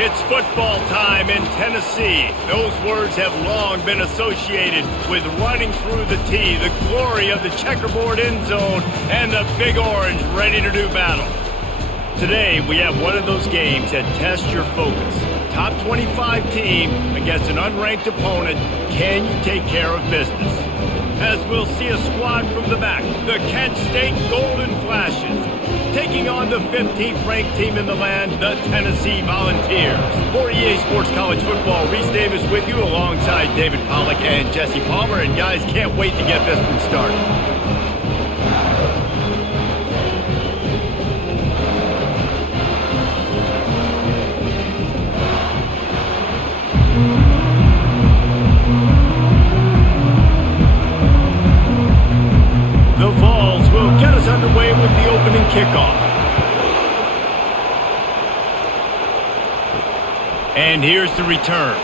It's football time in Tennessee. Those words have long been associated with running through the tee, the glory of the checkerboard end zone, and the Big Orange ready to do battle. Today, we have one of those games that tests your focus. Top 25 team against an unranked opponent. Can you take care of business? As we'll see a squad from the back, the Kent State Golden Flashes, taking on the 15th ranked team in the land, the Tennessee Volunteers. For EA Sports College Football, Reese Davis with you alongside David Pollack and Jesse Palmer. And guys, can't wait to get this one started. The Vols will get us underway with the opening kickoff. And here's the return.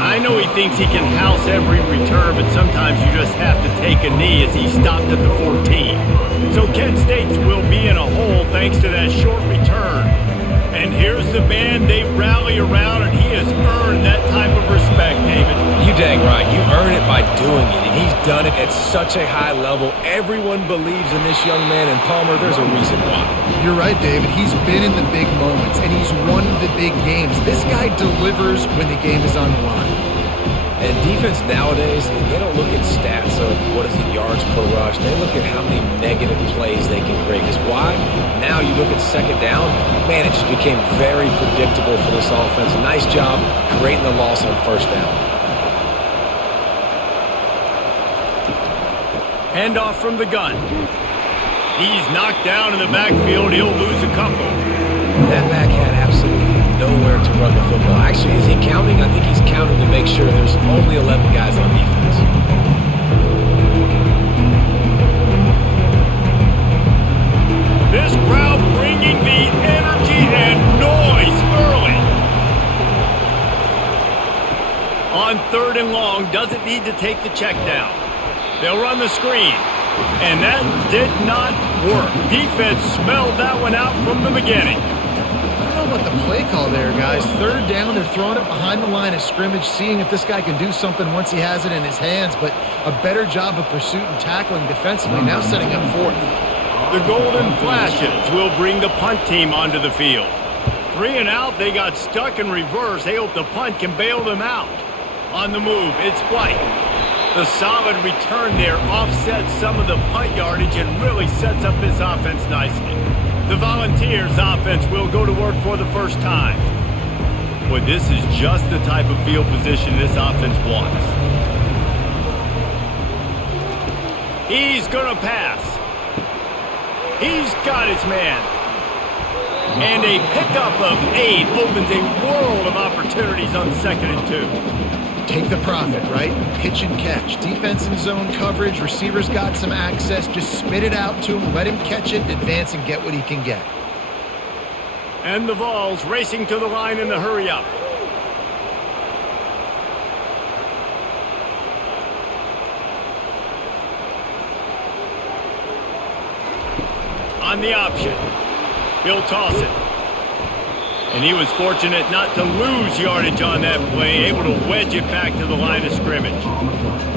I know he thinks he can house every return, but sometimes you just have to take a knee as he stopped at the 14. So Kent State will be in a hole thanks to that short return. And here's the man they rally around, and he has earned that type of respect, David. You dang right. You earn it by doing it, and he's done it at such a high level. Everyone believes in this young man, and Palmer, there's a reason why. You're right, David. He's been in the big moments, and he's won the big games. This guy delivers when the game is on the line. And defense nowadays, they don't look at stats of what is the yards per rush. They look at how many negative plays they can create. Because why? Now you look at second down, man, it just became very predictable for this offense. Nice job creating the loss on first down. Handoff from the gun. He's knocked down in the backfield. He'll lose a couple. That back had absolutely nowhere to run the football. Actually, is he counting? I think he's counting to make sure there's only 11 guys on defense. This crowd bringing the energy and noise early. On 3rd and long, doesn't need to take the check down. They'll run the screen. And that did not work. Defense smelled that one out from the beginning. I don't know about the play call there, guys. 3rd down, they're throwing it behind the line of scrimmage, seeing if this guy can do something once he has it in his hands, but a better job of pursuit and tackling defensively, now setting up 4th. The Golden Flashes will bring the punt team onto the field. 3 and out, they got stuck in reverse. They hope the punt can bail them out. On the move, it's White. The solid return there offsets some of the punt yardage and really sets up this offense nicely. The Volunteers offense will go to work for the first time. Boy, this is just the type of field position this offense wants. He's gonna pass. He's got his man. And a pickup of 8 opens a world of opportunities on 2nd and 2. Take the profit, right? Pitch and catch. Defense in zone coverage. Receivers got some access. Just spit it out to him. Let him catch it, advance, and get what he can get. And the Vols racing to the line in the hurry up. On the option. He'll toss it. And he was fortunate not to lose yardage on that play, able to wedge it back to the line of scrimmage.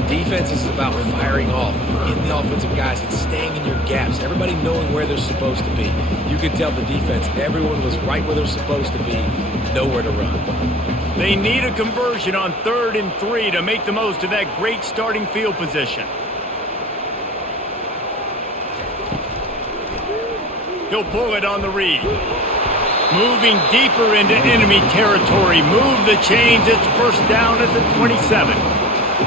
Defense is about firing off, hitting the offensive guys, and staying in your gaps. Everybody knowing where they're supposed to be. You could tell the defense, everyone was right where they're supposed to be, nowhere to run. They need a conversion on 3rd and 3 to make the most of that great starting field position. He'll pull it on the read. Moving deeper into enemy territory. Move the chains. It's first down at the 27.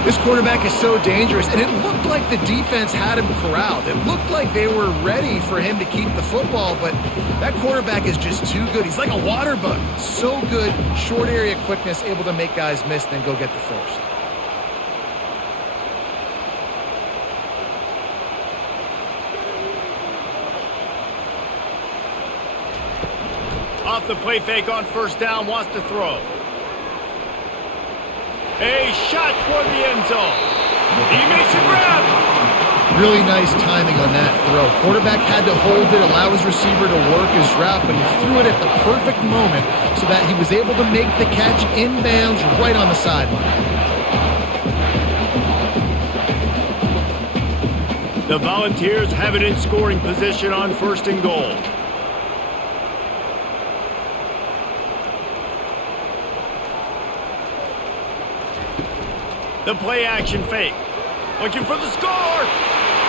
This quarterback is so dangerous, and it looked like the defense had him corralled. It looked like they were ready for him to keep the football, but that quarterback is just too good. He's like a water bug. So good, short area quickness, able to make guys miss, then go get the first. Off the play fake on first down, wants to throw. A shot toward the end zone. He makes a grab. Really nice timing on that throw. Quarterback had to hold it, allow his receiver to work his route, but he threw it at the perfect moment so that he was able to make the catch inbounds right on the sideline. The Volunteers have it in scoring position on 1st and goal. The play action fake. Looking for the score.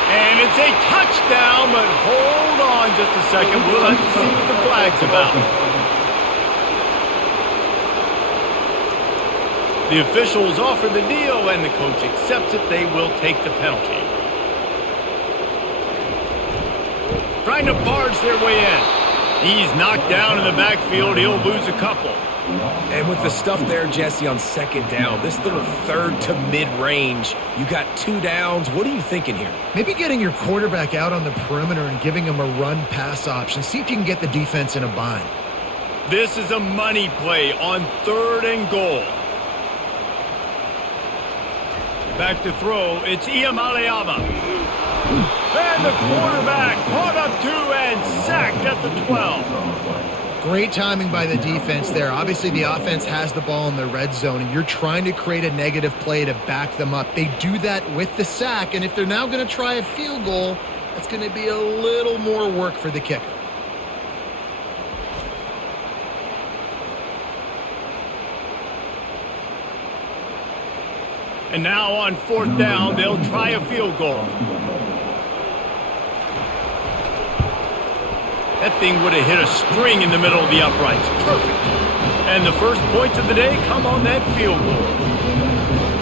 And it's a touchdown, but hold on just a second. We'll have to see what the flag's about. The officials offer the deal, and the coach accepts it. They will take the penalty. Trying to barge their way in. He's knocked down in the backfield. He'll lose a couple. And with the stuff there, Jesse, on 2nd down, this little 3rd to mid-range, you got 2 downs. What are you thinking here? Maybe getting your quarterback out on the perimeter and giving him a run-pass option. See if you can get the defense in a bind. This is a money play on 3rd and goal. Back to throw. It's Iamaleava. And the quarterback caught up 2 and sacked at the 12. Great timing by the defense there. Obviously, the offense has the ball in the red zone, and you're trying to create a negative play to back them up. They do that with the sack, and if they're now going to try a field goal, that's going to be a little more work for the kicker. And now on 4th down, they'll try a field goal. That thing would have hit a string in the middle of the uprights. Perfect. And the first points of the day come on that field goal.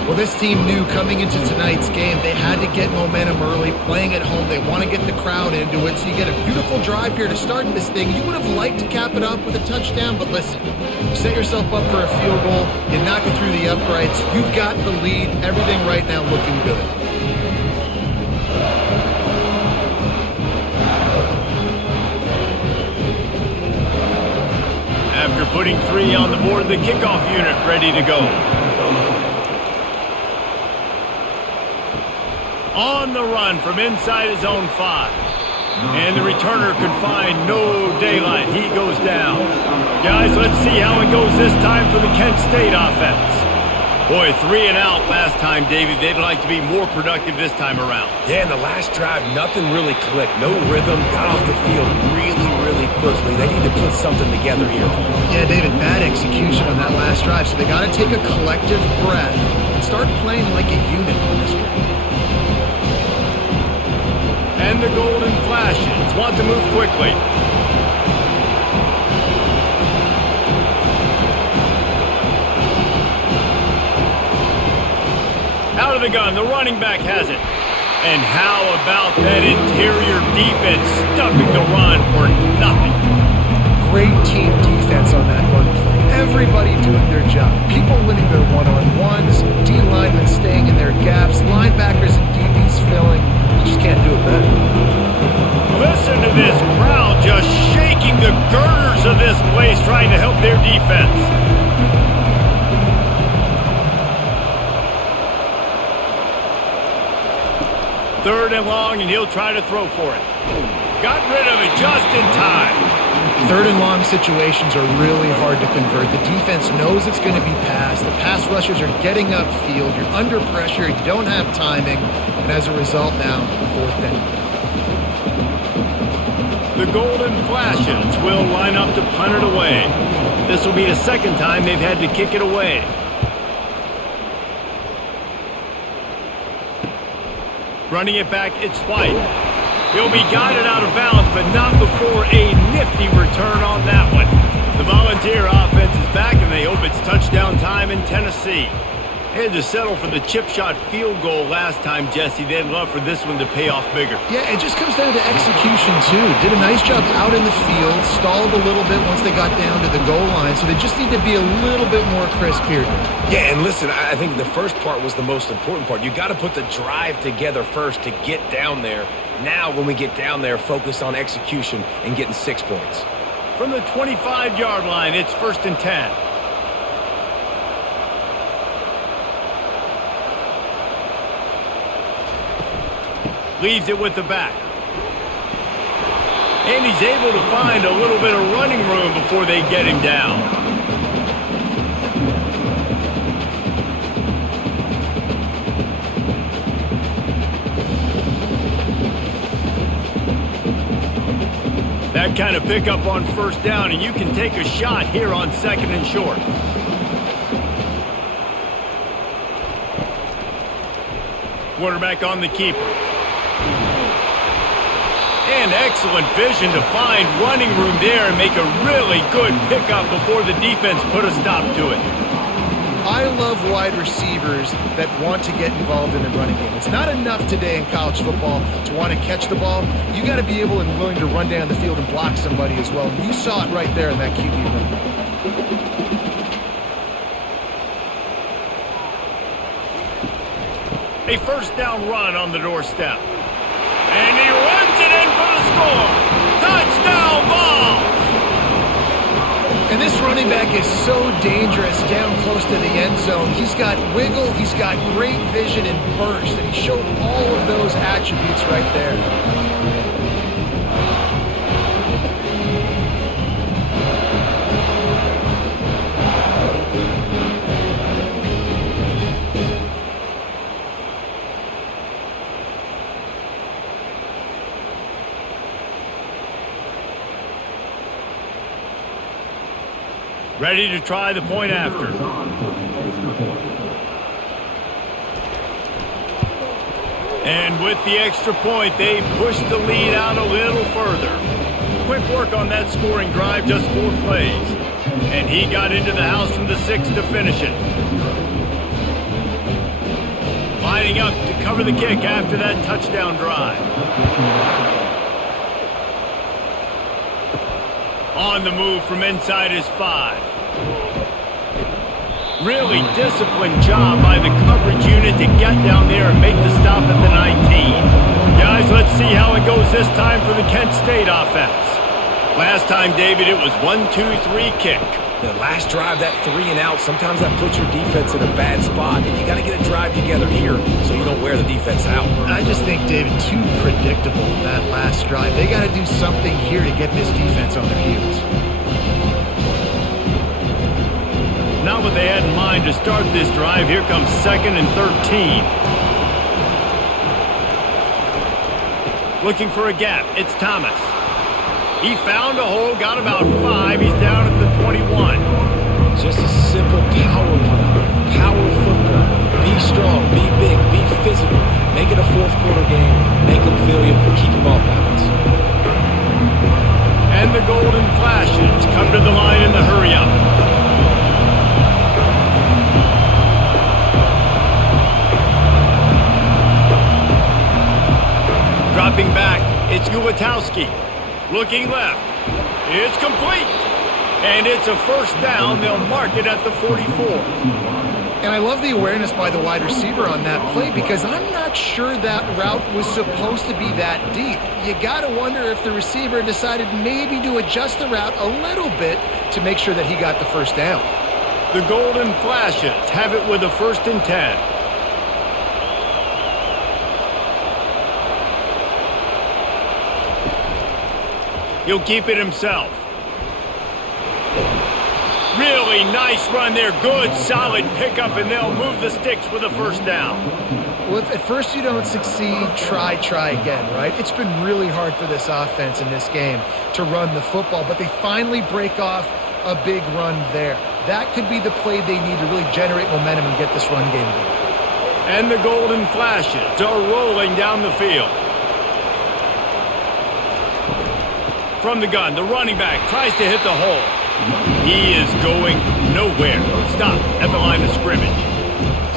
Well, this team knew coming into tonight's game they had to get momentum early, playing at home. They want to get the crowd into it, so you get a beautiful drive here to start this thing. You would have liked to cap it up with a touchdown, but listen, you set yourself up for a field goal, you knock it through the uprights, you've got the lead, everything right now looking good. After putting 3 on the board, the kickoff unit ready to go. On the run from inside his own 5. And the returner could find no daylight. He goes down. Guys, let's see how it goes this time for the Kent State offense. Boy, 3 and out last time, Davey. They'd like to be more productive this time around. Yeah, in the last drive, nothing really clicked. No rhythm, got off the field really quickly. They need to put something together here. Yeah, David, bad execution on that last drive, so they got to take a collective breath and start playing like a unit on this one. And the golden flashes want to move quickly. Out of the gun, the running back has it. And how about that interior defense stuffing the run for nothing? Great team defense on that one play. Everybody doing their job. People winning their one-on-ones, D-linemen staying in their gaps, linebackers and DBs filling. You just can't do it better. Listen to this crowd just shaking the girders of this place trying to help their defense. 3rd and long, and he'll try to throw for it. Got rid of it just in time. 3rd and long situations are really hard to convert. The defense knows it's going to be passed. The pass rushers are getting upfield. You're under pressure. You don't have timing. And as a result now, 4th down. The Golden Flashes will line up to punt it away. This will be the 2nd time they've had to kick it away. Running it back, it's White. He'll be guided out of bounds, but not before a nifty return on that one. The Volunteer offense is back, and they hope it's touchdown time in Tennessee. They had to settle for the chip shot field goal last time, Jesse. They'd love for this one to pay off bigger. Yeah, it just comes down to execution, too. Did a nice job out in the field, stalled a little bit once they got down to the goal line, so they just need to be a little bit more crisp here. Yeah, and listen, I think the first part was the most important part. You got to put the drive together first to get down there. Now, when we get down there, focus on execution and getting 6 points. From the 25-yard line, it's 1st and 10. Leaves it with the back. And he's able to find a little bit of running room before they get him down. That kind of pickup on first down, and you can take a shot here on 2nd and short. Quarterback on the keeper. And excellent vision to find running room there and make a really good pickup before the defense put a stop to it. I love wide receivers that want to get involved in the running game. It's not enough today in college football to want to catch the ball. You got to be able and willing to run down the field and block somebody as well. You saw it right there in that QB run. A first down run on the doorstep. And he runs it in for the score. Touchdown ball! And this running back is so dangerous down close to the end zone. He's got wiggle, he's got great vision and burst, and he showed all of those attributes right there. Ready to try the point after. And with the extra point, they push the lead out a little further. Quick work on that scoring drive, just 4 plays. And he got into the house from the 6 to finish it. Lining up to cover the kick after that touchdown drive. On the move from inside his 5. Really disciplined job by the coverage unit to get down there and make the stop at the 19. Guys, let's see how it goes this time for the Kent State offense. Last time, David, it was 1-2-3 kick. The last drive, that 3 and out, sometimes that puts your defense in a bad spot, and you got to get a drive together here so you don't wear the defense out. I just think, David, too predictable that last drive. They got to do something here to get this defense on their heels. Not what they had in mind to start this drive. Here comes 2nd and 13. Looking for a gap. It's Thomas. He found a hole, got about 5. He's down at the 21. Just a simple power play. Power football. Be strong, be big, be physical. Make it a fourth-quarter game. Make them feel you. Keep them off balance. And the golden flashes come to the line in the hurry-up. Dropping back, it's Ulatowski. Looking left. It's complete. And it's a first down. They'll mark it at the 44. And I love the awareness by the wide receiver on that play because I'm not sure that route was supposed to be that deep. You got to wonder if the receiver decided maybe to adjust the route a little bit to make sure that he got the first down. The Golden Flashes have it with a 1st and 10. He'll keep it himself. Really nice run there. Good, solid pickup, and they'll move the sticks with a first down. Well, if at first you don't succeed, try again, right? It's been really hard for this offense in this game to run the football, but they finally break off a big run there. That could be the play they need to really generate momentum and get this run game going. And the Golden Flashes are rolling down the field. From the gun, the running back tries to hit the hole. He is going nowhere. Stop at the line of scrimmage.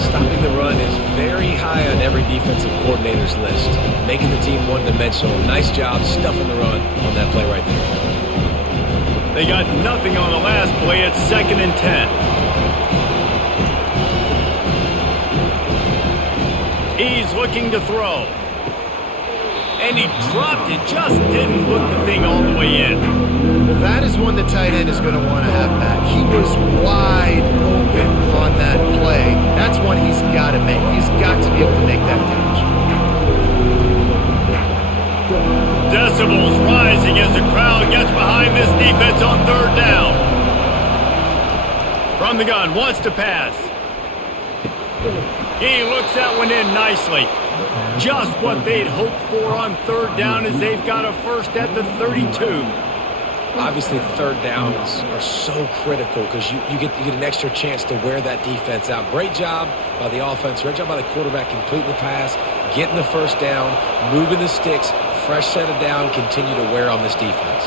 Stopping the run is very high on every defensive coordinator's list. Making the team one-dimensional. Nice job stuffing the run on that play right there. They got nothing on the last play. It's 2nd and 10. He's looking to throw. And he dropped it, just didn't look the thing all the way in. That is one the tight end is going to want to have back. He was wide open on that play. That's one he's got to make. He's got to be able to make that catch. decibels rising as the crowd gets behind this defense on third down. From the gun, wants to pass. He looks that one in nicely. Just what they'd hoped for on third down as they've got a first at the 32. Obviously, third downs are so critical because you get an extra chance to wear that defense out. Great job by the offense. Great job by the quarterback completing the pass, getting the first down, moving the sticks, fresh set of down, continue to wear on this defense.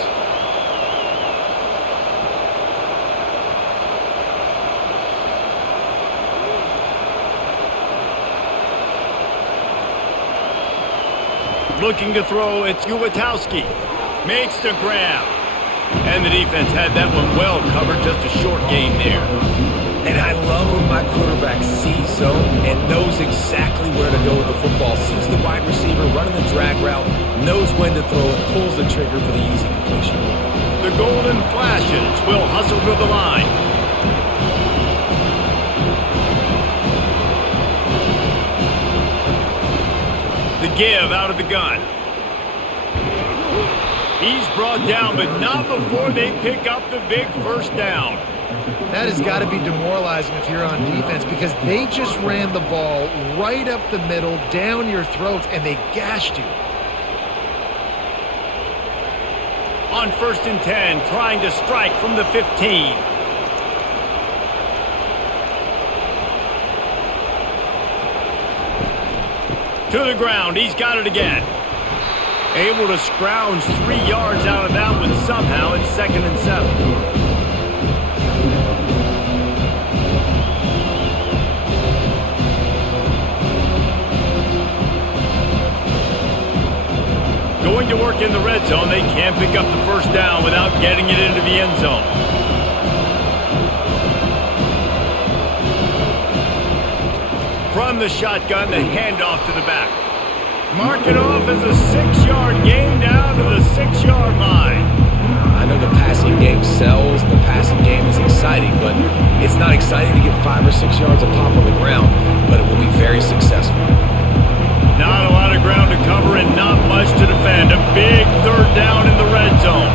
Looking to throw, it's Ulatowski. Makes the grab. And the defense had that one well covered, just a short gain there. And I love when my quarterback sees zone and knows exactly where to go with the football. Sees the wide receiver running the drag route, knows when to throw it, pulls the trigger for the easy completion. The golden flashes will hustle to the line. The give out of the gun. He's brought down, but not before they pick up the big first down. That has got to be demoralizing if you're on defense because they just ran the ball right up the middle, down your throats, and they gashed you. On 1st and 10, trying to strike from the 15. To the ground, he's got it again. Able to scrounge 3 yards out of that one somehow. It's 2nd and 7. Going to work in the red zone. They can't pick up the first down without getting it into the end zone. From the shotgun, the handoff to the back. Mark it off as a 6-yard gain down to the 6-yard line. I know the passing game sells, the passing game is exciting, but it's not exciting to get 5 or 6 yards of pop on the ground, but it will be very successful. Not a lot of ground to cover and not much to defend. A big third down in the red zone.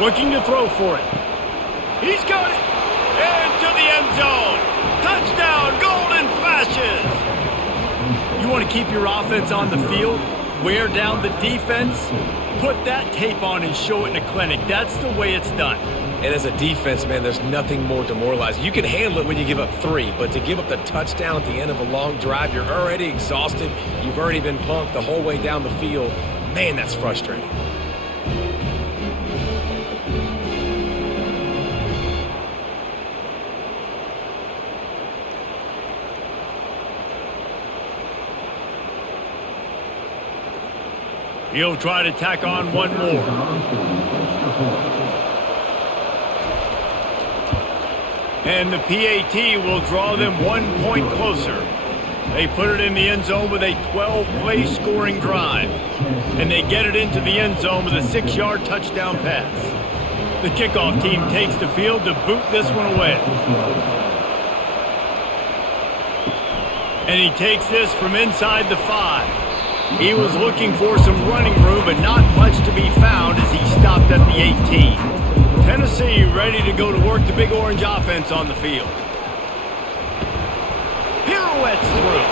Looking to throw for it. He's got it. Into the end zone. Touchdown, golden flashes. You want to keep your offense on the field? Wear down the defense? Put that tape on and show it in a clinic. That's the way it's done. And as a defense, man, there's nothing more demoralizing. You can handle it when you give up 3, but to give up the touchdown at the end of a long drive, you're already exhausted. You've already been pumped the whole way down the field. Man, that's frustrating. He'll try to tack on one more. And the PAT will draw them 1 point closer. They put it in the end zone with a 12-play scoring drive. And they get it into the end zone with a 6-yard touchdown pass. The kickoff team takes the field to boot this one away. And he takes this from inside the 5. He was looking for some running room, but not much to be found as he stopped at the 18. Tennessee ready to go to work the Big Orange offense on the field. Pirouettes through.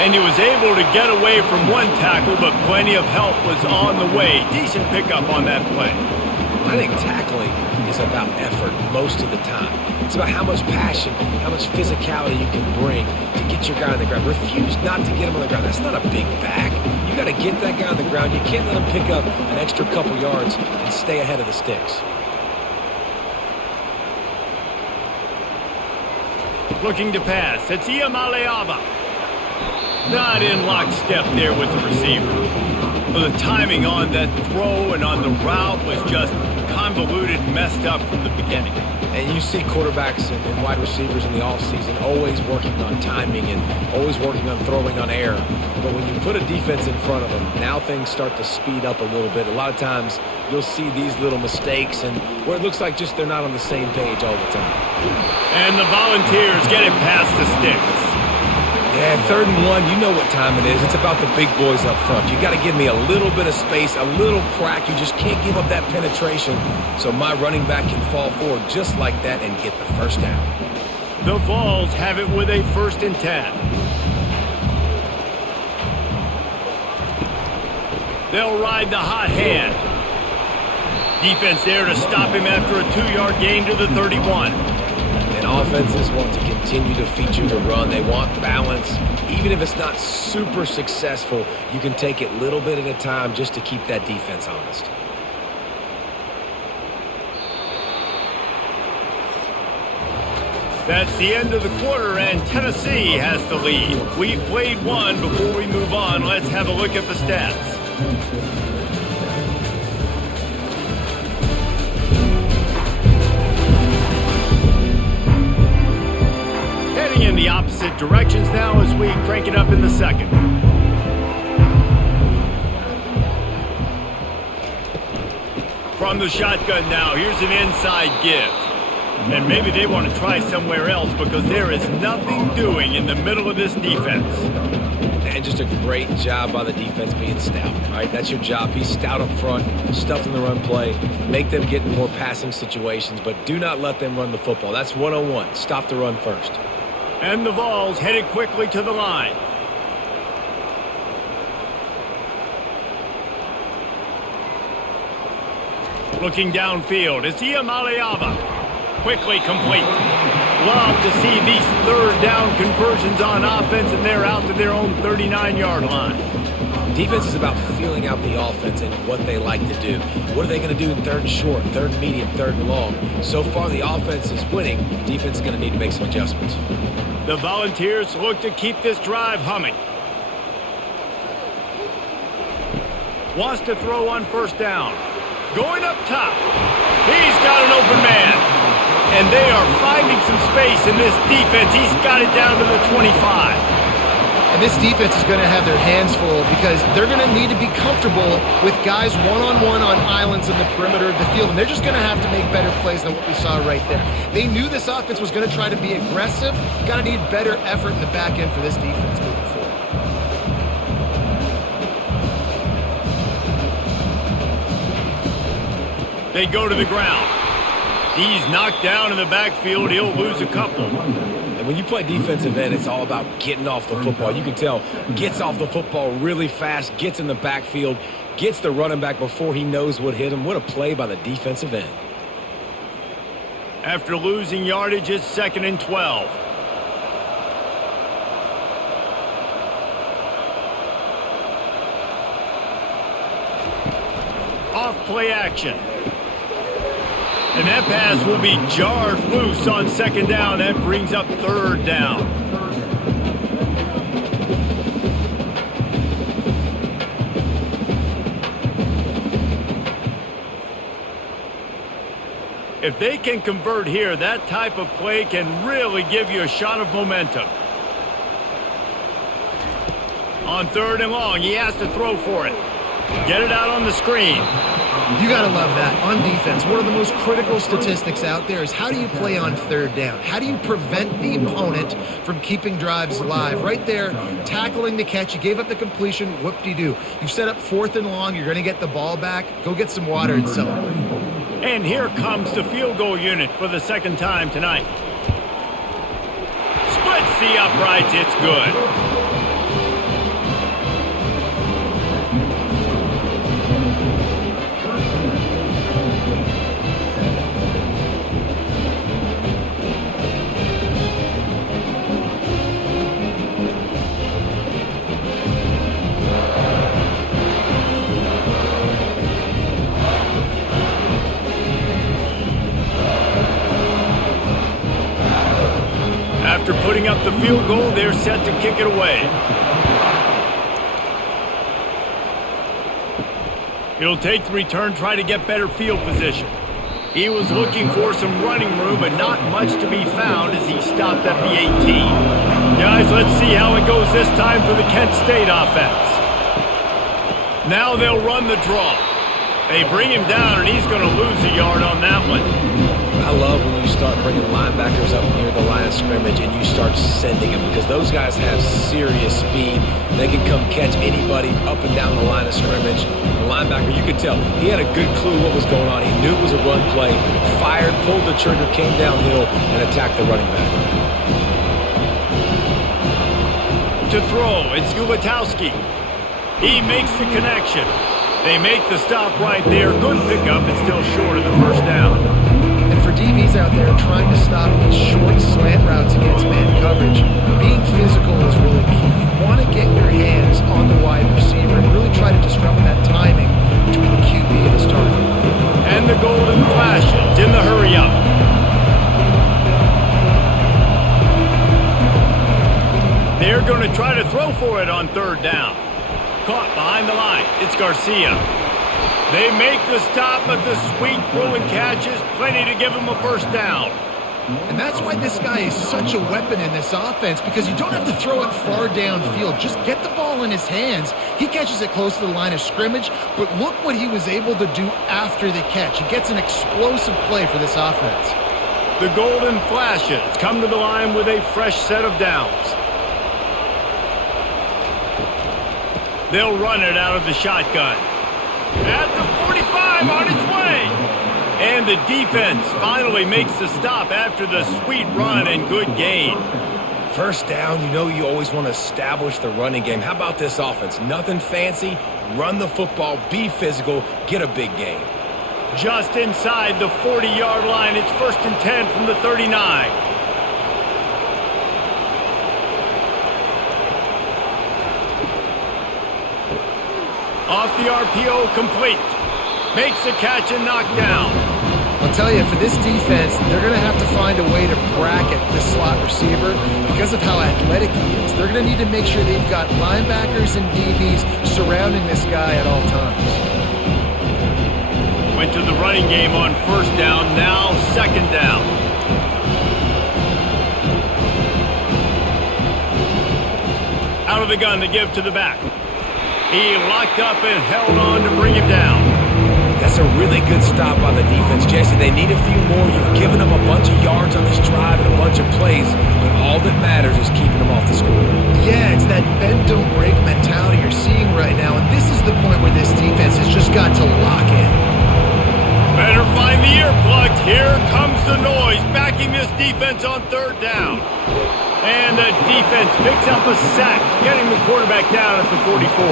And he was able to get away from one tackle, but plenty of help was on the way. Decent pickup on that play. I think tackling is about effort most of the time. It's about how much passion, how much physicality you can bring to get your guy on the ground. Refuse not to get him on the ground. That's not a big back. You got to get that guy on the ground. You can't let him pick up an extra couple yards and stay ahead of the sticks. Looking to pass. It's Iamaleava. Not in lockstep there with the receiver. Well, the timing on that throw and on the route was just convoluted and messed up from the beginning. And you see quarterbacks and wide receivers in the offseason always working on timing and always working on throwing on air. But when you put a defense in front of them, now things start to speed up a little bit. A lot of times you'll see these little mistakes and where it looks like just they're not on the same page all the time. And the Volunteers get it past the sticks. Yeah, 3rd and 1, you know what time it is. It's about the big boys up front. You got to give me a little bit of space, a little crack. You just can't give up that penetration so my running back can fall forward just like that and get the first down. The Vols have it with a 1st and 10. They'll ride the hot hand. Defense there to stop him after a 2-yard gain to the 31. And offenses want to continue to feature the run. They want balance. Even if it's not super successful, you can take it little bit at a time just to keep that defense honest. That's the end of the quarter, and Tennessee has the lead. We've played one. Before we move on, let's have a look at the stats. In the opposite directions now as we crank it up in the second. From the shotgun now, here's an inside give. And maybe they want to try somewhere else because there is nothing doing in the middle of this defense. And just a great job by the defense being stout, right? That's your job. Be stout up front, stuff in the run play, make them get in more passing situations, but do not let them run the football. That's 101. Stop the run first. And the Vols headed quickly to the line. Looking downfield, it's Iamaleava. Quickly complete. Love to see these 3rd down conversions on offense, and they're out to their own 39-yard line. Defense is about feeling out the offense and what they like to do. What are they going to do in 3rd and short, 3rd and medium, 3rd and long? So far, the offense is winning. Defense is going to need to make some adjustments. The Volunteers look to keep this drive humming. Wants to throw on 1st down. Going up top. He's got an open man. And they are finding some space in this defense. He's got it down to the 25. And this defense is going to have their hands full because they're going to need to be comfortable with guys one-on-one on islands in the perimeter of the field. And they're just going to have to make better plays than what we saw right there. They knew this offense was going to try to be aggressive. Got to need better effort in the back end for this defense moving forward. They go to the ground. He's knocked down in the backfield. He'll lose a couple. And when you play defensive end, it's all about getting off the football. You can tell, gets off the football really fast, gets in the backfield, gets the running back before he knows what hit him. What a play by the defensive end. After losing yardage, it's 2nd and 12. Off play action. And that pass will be jarred loose on 2nd down. That brings up 3rd down. If they can convert here, that type of play can really give you a shot of momentum. On 3rd and long, he has to throw for it. Get it out on the screen. You got to love that. On defense, one of the most critical statistics out there is how do you play on 3rd down? How do you prevent the opponent from keeping drives alive? Right there, tackling the catch. You gave up the completion. Whoop-de-doo. You've set up 4th and long. You're going to get the ball back. Go get some water and celebrate. And here comes the field goal unit for the 2nd time tonight. Splits the uprights. It's good. After putting up the field goal, they're set to kick it away. He'll take the return, try to get better field position. He was looking for some running room, but not much to be found as he stopped at the 18. Guys, let's see how it goes this time for the Kent State offense. Now they'll run the draw. They bring him down, and he's going to lose a yard on that one. I love when you start bringing linebackers up near the line of scrimmage and you start sending them, because those guys have serious speed. They can come catch anybody up and down the line of scrimmage. The linebacker, you could tell, he had a good clue what was going on. He knew it was a run play, fired, pulled the trigger, came downhill, and attacked the running back. To throw, it's Gulatowski. He makes the connection. They make the stop right there. Good pickup, but still short of the first down. And for DBs out there trying to stop these short slant routes against man coverage, being physical is really key. You want to get your hands on the wide receiver and really try to disrupt that timing between the QB and his target. And the golden flashes in the hurry up. They're going to try to throw for it on third down. Caught behind the line. It's Garcia. They make the stop, but the sweet throw and catch is plenty to give him a first down. And that's why this guy is such a weapon in this offense, because you don't have to throw it far downfield. Just get the ball in his hands. He catches it close to the line of scrimmage, but look what he was able to do after the catch. He gets an explosive play for this offense. The golden flashes come to the line with a fresh set of downs. They'll run it out of the shotgun. At the 45 on its way. And the defense finally makes the stop after the sweet run and good gain. First down, you know you always want to establish the running game. How about this offense? Nothing fancy. Run the football, be physical, get a big gain. Just inside the 40-yard line, it's 1st and 10 from the 39. Off the RPO, complete. Makes the catch and knocked down. I'll tell you, for this defense, they're going to have to find a way to bracket this slot receiver because of how athletic he is. They're going to need to make sure they've got linebackers and DBs surrounding this guy at all times. Went to the running game on first down, now second down. Out of the gun to give to the back. He locked up and held on to bring him down. That's a really good stop by the defense, Jesse. They need a few more. You've given them a bunch of yards on this drive and a bunch of plays, but all that matters is keeping them off the score. Yeah, it's that bend, don't break mentality you're seeing right now, and this is the point where this defense has just got to lock in. Better find the earplugs. Here comes the noise, backing this defense on third down. And the defense picks up a sack, getting the quarterback down at the 44.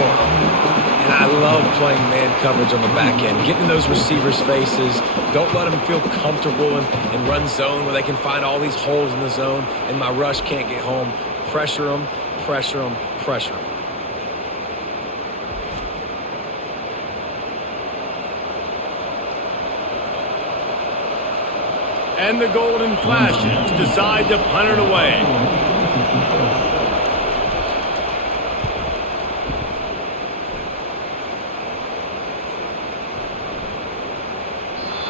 And I love playing man coverage on the back end, getting in those receivers' faces. Don't let them feel comfortable and run zone where they can find all these holes in the zone and my rush can't get home. Pressure them, pressure them, pressure them. And the golden flashes decide to punt it away.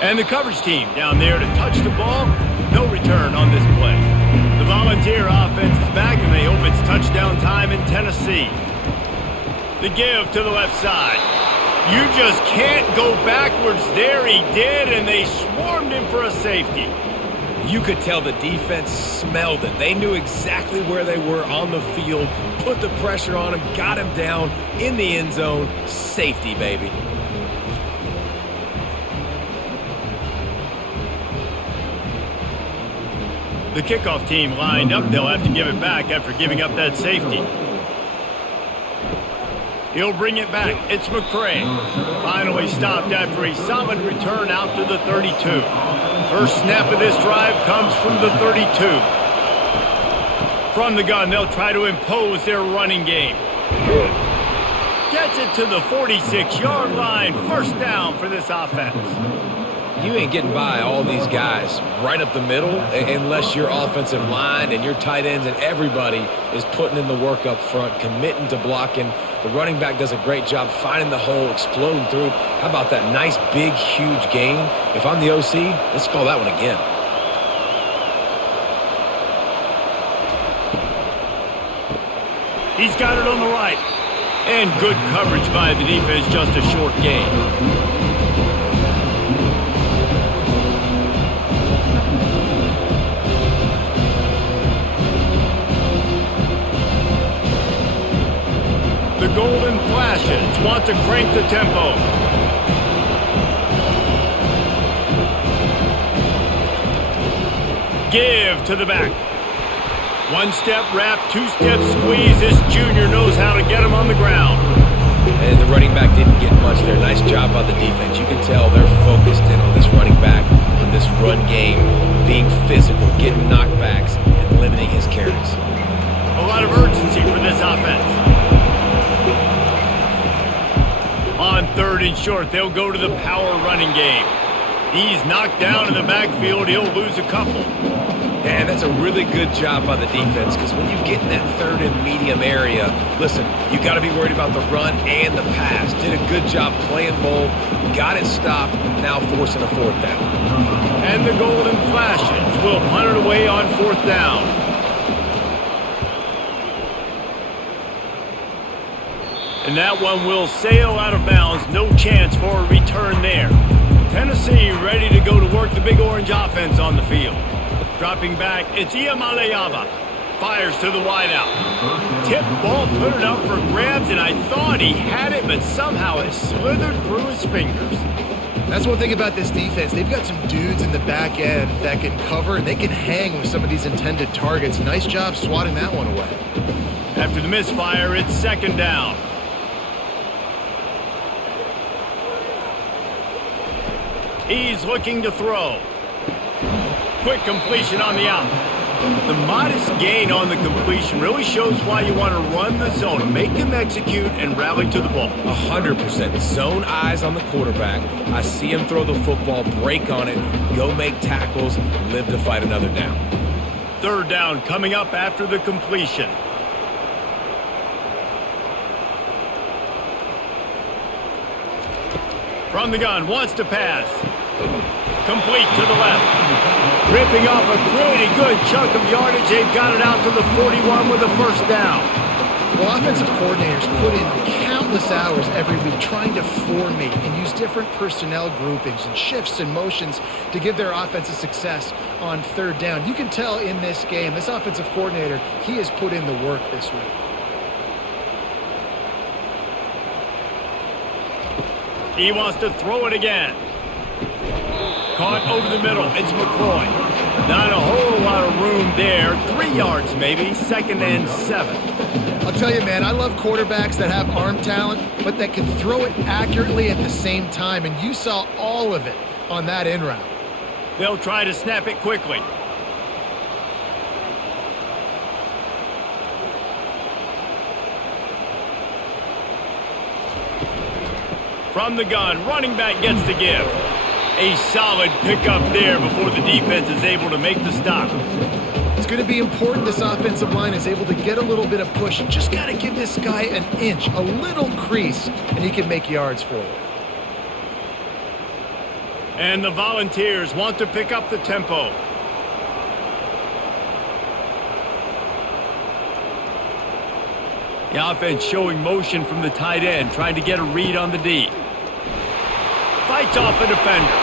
And the coverage team down there to touch the ball. No return on this play. The Volunteer offense is back, and they hope it's touchdown time in Tennessee. The give to the left side. You just can't go backwards there. He did, and they swarmed him for a safety. You could tell the defense smelled it. They knew exactly where they were on the field, put the pressure on him, got him down in the end zone. Safety, baby. The kickoff team lined up. They'll have to give it back after giving up that safety. He'll bring it back. It's McCray. Finally stopped after a solid return out to the 32. First snap of this drive comes from the 32. From the gun, they'll try to impose their running game. Gets it to the 46-yard line. First down for this offense. You ain't getting by all these guys right up the middle unless your offensive line and your tight ends and everybody is putting in the work up front, committing to blocking The running back does a great job finding the hole, exploding through. How about that nice, big, huge gain? If I'm the OC, let's call that one again. He's got it on the right. And good coverage by the defense, just a short gain. The golden flashes want to crank the tempo. Give to the back. One-step wrap, two-step squeeze. This junior knows how to get him on the ground. And the running back didn't get much there. Nice job by the defense. You can tell they're focused in on this running back, on this run game, being physical, getting knockbacks, and limiting his carries. A lot of urgency for this offense. On 3rd and short, they'll go to the power running game. He's knocked down in the backfield. He'll lose a couple. And that's a really good job by the defense, because when you get in that 3rd and medium area, listen, you got to be worried about the run and the pass. Did a good job playing both, got it stopped, now forcing a 4th down. And the golden flashes will punt it away on 4th down. And that one will sail out of bounds. No chance for a return there. Tennessee ready to go to work the Big Orange offense on the field. Dropping back, it's Iamaleava. Fires to the wideout. Tip ball, put it up for grabs, and I thought he had it, but somehow it slithered through his fingers. That's one thing about this defense. They've got some dudes in the back end that can cover, and they can hang with some of these intended targets. Nice job swatting that one away. After the misfire, it's 2nd down. He's looking to throw. Quick completion on the out. The modest gain on the completion really shows why you want to run the zone, make him execute, and rally to the ball. 100%. Zone eyes on the quarterback. I see him throw the football, break on it, go make tackles, live to fight another down. 3rd down coming up after the completion. From the gun, wants to pass. Complete to the left. Ripping off a pretty good chunk of yardage. They've got it out to the 41 with a 1st down. Well, offensive coordinators put in countless hours every week trying to formate and use different personnel groupings and shifts and motions to give their offensive success on 3rd down. You can tell in this game, this offensive coordinator, he has put in the work this week. He wants to throw it again. Caught over the middle. It's McCoy. Not a whole lot of room there. 3 yards maybe. 2nd and 7. I'll tell you, man, I love quarterbacks that have arm talent, but that can throw it accurately at the same time. And you saw all of it on that in route. They'll try to snap it quickly. From the gun, running back gets the give. A solid pickup there before the defense is able to make the stop. It's going to be important this offensive line is able to get a little bit of push. Just got to give this guy an inch, a little crease, and he can make yards for it. And the Volunteers want to pick up the tempo. The offense showing motion from the tight end, trying to get a read on the D. Fights off a defender.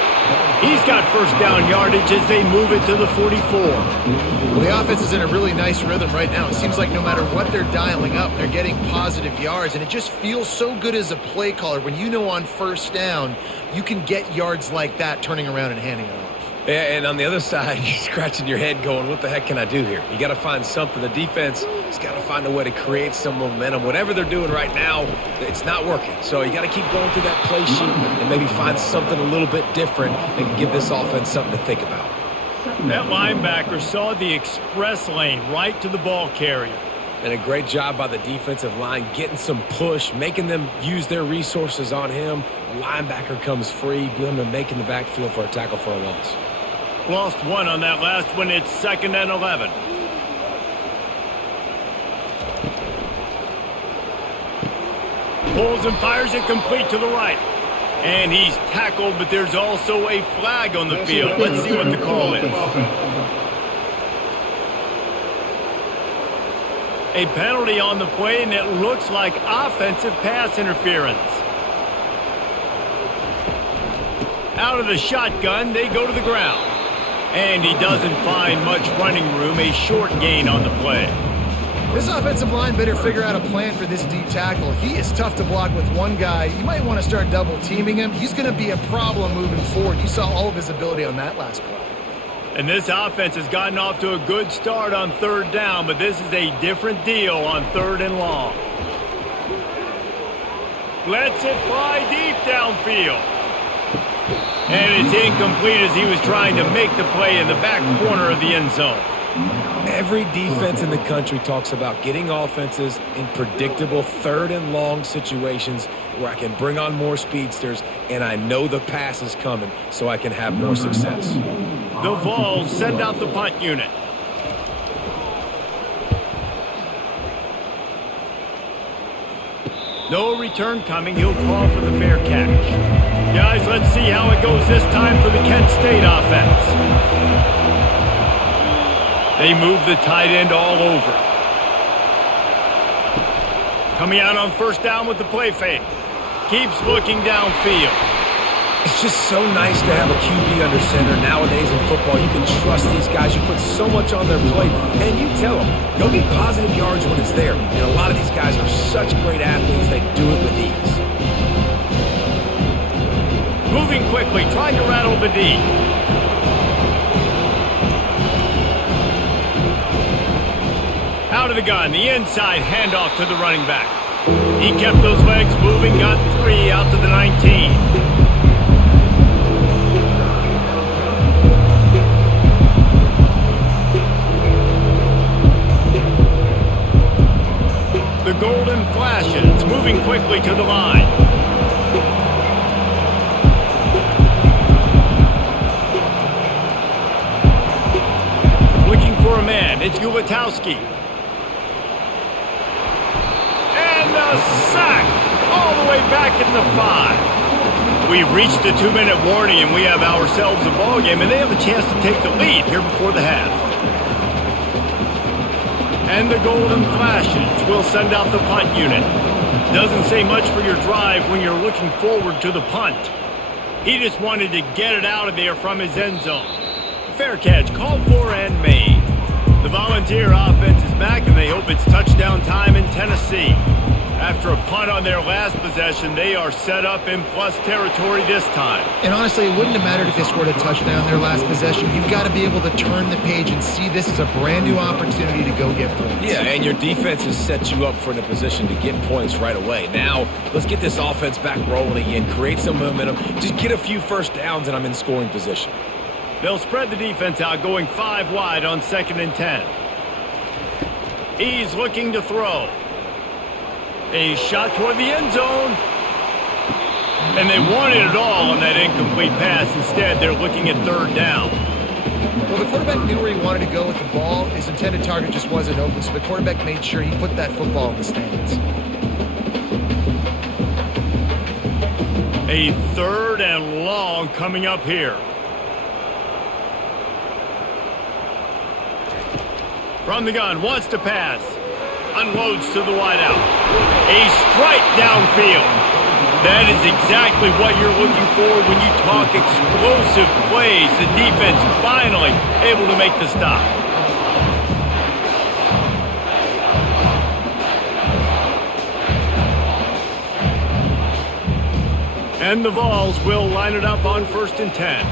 He's got 1st down yardage as they move it to the 44. Well, the offense is in a really nice rhythm right now. It seems like no matter what they're dialing up, they're getting positive yards, and it just feels so good as a play caller when you know on 1st down you can get yards like that turning around and handing it off. Yeah, and on the other side, you're scratching your head going, what the heck can I do here? You got to find something. The defense has got to find a way to create some momentum. Whatever they're doing right now, it's not working. So you got to keep going through that play sheet and maybe find something a little bit different that can give this offense something to think about. That linebacker saw the express lane right to the ball carrier. And a great job by the defensive line getting some push, making them use their resources on him. The linebacker comes free, them to making the backfield for a tackle for a loss. Lost 1 on that last one. It's 2nd and 11. Pulls and fires it complete to the right. And he's tackled, but there's also a flag on the field. Let's see what the call is. A penalty on the play, and it looks like offensive pass interference. Out of the shotgun, they go to the ground. And he doesn't find much running room, a short gain on the play. This offensive line better figure out a plan for this D tackle. He is tough to block with one guy. You might want to start double teaming him. He's going to be a problem moving forward. You saw all of his ability on that last play. And this offense has gotten off to a good start on third down, but this is a different deal on third and long. Lets it fly deep downfield. And it's incomplete as he was trying to make the play in the back corner of the end zone. Every defense in the country talks about getting offenses in predictable third and long situations where I can bring on more speedsters and I know the pass is coming so I can have more success. The Vols send out the punt unit. No return coming. He'll call for the fair catch. Guys, let's see how it goes this time for the Kent State offense. They move the tight end all over. Coming out on first down with the play fake. Keeps looking downfield. It's just so nice to have a QB under center nowadays in football. You can trust these guys. You put so much on their plate, and you tell them, go get positive yards when it's there. And a lot of these guys are such great athletes, they do it with ease. Moving quickly, trying to rattle the D. Out of the gun, the inside handoff to the running back. He kept those legs moving, got 3 out to the 19. The golden flashes, moving quickly to the line. Looking for a man, it's Ulatowski. And a sack all the way back at the 5. We've reached the 2-minute warning, and we have ourselves a ball game, and they have a chance to take the lead here before the half. And the golden flashes will send out the punt unit. Doesn't say much for your drive when you're looking forward to the punt. He just wanted to get it out of there from his end zone. Fair catch called for and made. The Volunteer offense is back, and they hope it's touchdown time in Tennessee. After a punt on their last possession, they are set up in plus territory this time. And honestly, it wouldn't have mattered if they scored a touchdown their last possession. You've got to be able to turn the page and see this as a brand new opportunity to go get points. Yeah, and your defense has set you up for a position to get points right away. Now, let's get this offense back rolling again, create some momentum, just get a few first downs, and I'm in scoring position. They'll spread the defense out, going 5 wide on 2nd and 10. He's looking to throw. A shot toward the end zone. And they wanted it all on that incomplete pass. Instead, they're looking at 3rd down. Well, the quarterback knew where he wanted to go with the ball. His intended target just wasn't open, so the quarterback made sure he put that football in the stands. A 3rd and long coming up here. From the gun, wants to pass. Unloads to the wideout. A strike downfield. That is exactly what you're looking for when you talk explosive plays. The defense finally able to make the stop. And the Vols will line it up on 1st and 10.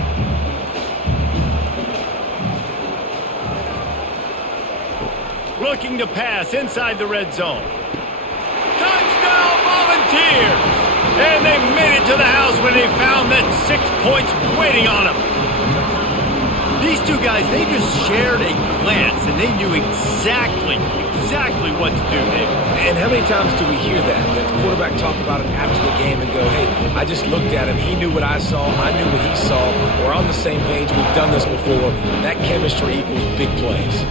Looking to pass inside the red zone. Touchdown Volunteers! And they made it to the house when they found that 6 points waiting on them. These two guys, they just shared a glance, and they knew exactly what to do. And how many times do we hear that? The quarterback talk about it after the game and go, hey, I just looked at him. He knew what I saw. I knew what he saw. We're on the same page. We've done this before. That chemistry equals big plays.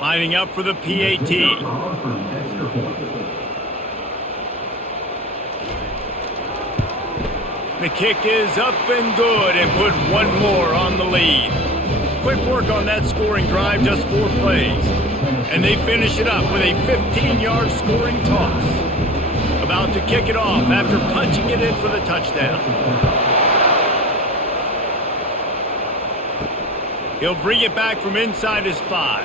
Lining up for the PAT. The kick is up and good and put one more on the lead. Quick work on that scoring drive, just 4 plays. And they finish it up with a 15-yard scoring toss. About to kick it off after punching it in for the touchdown. He'll bring it back from inside his 5.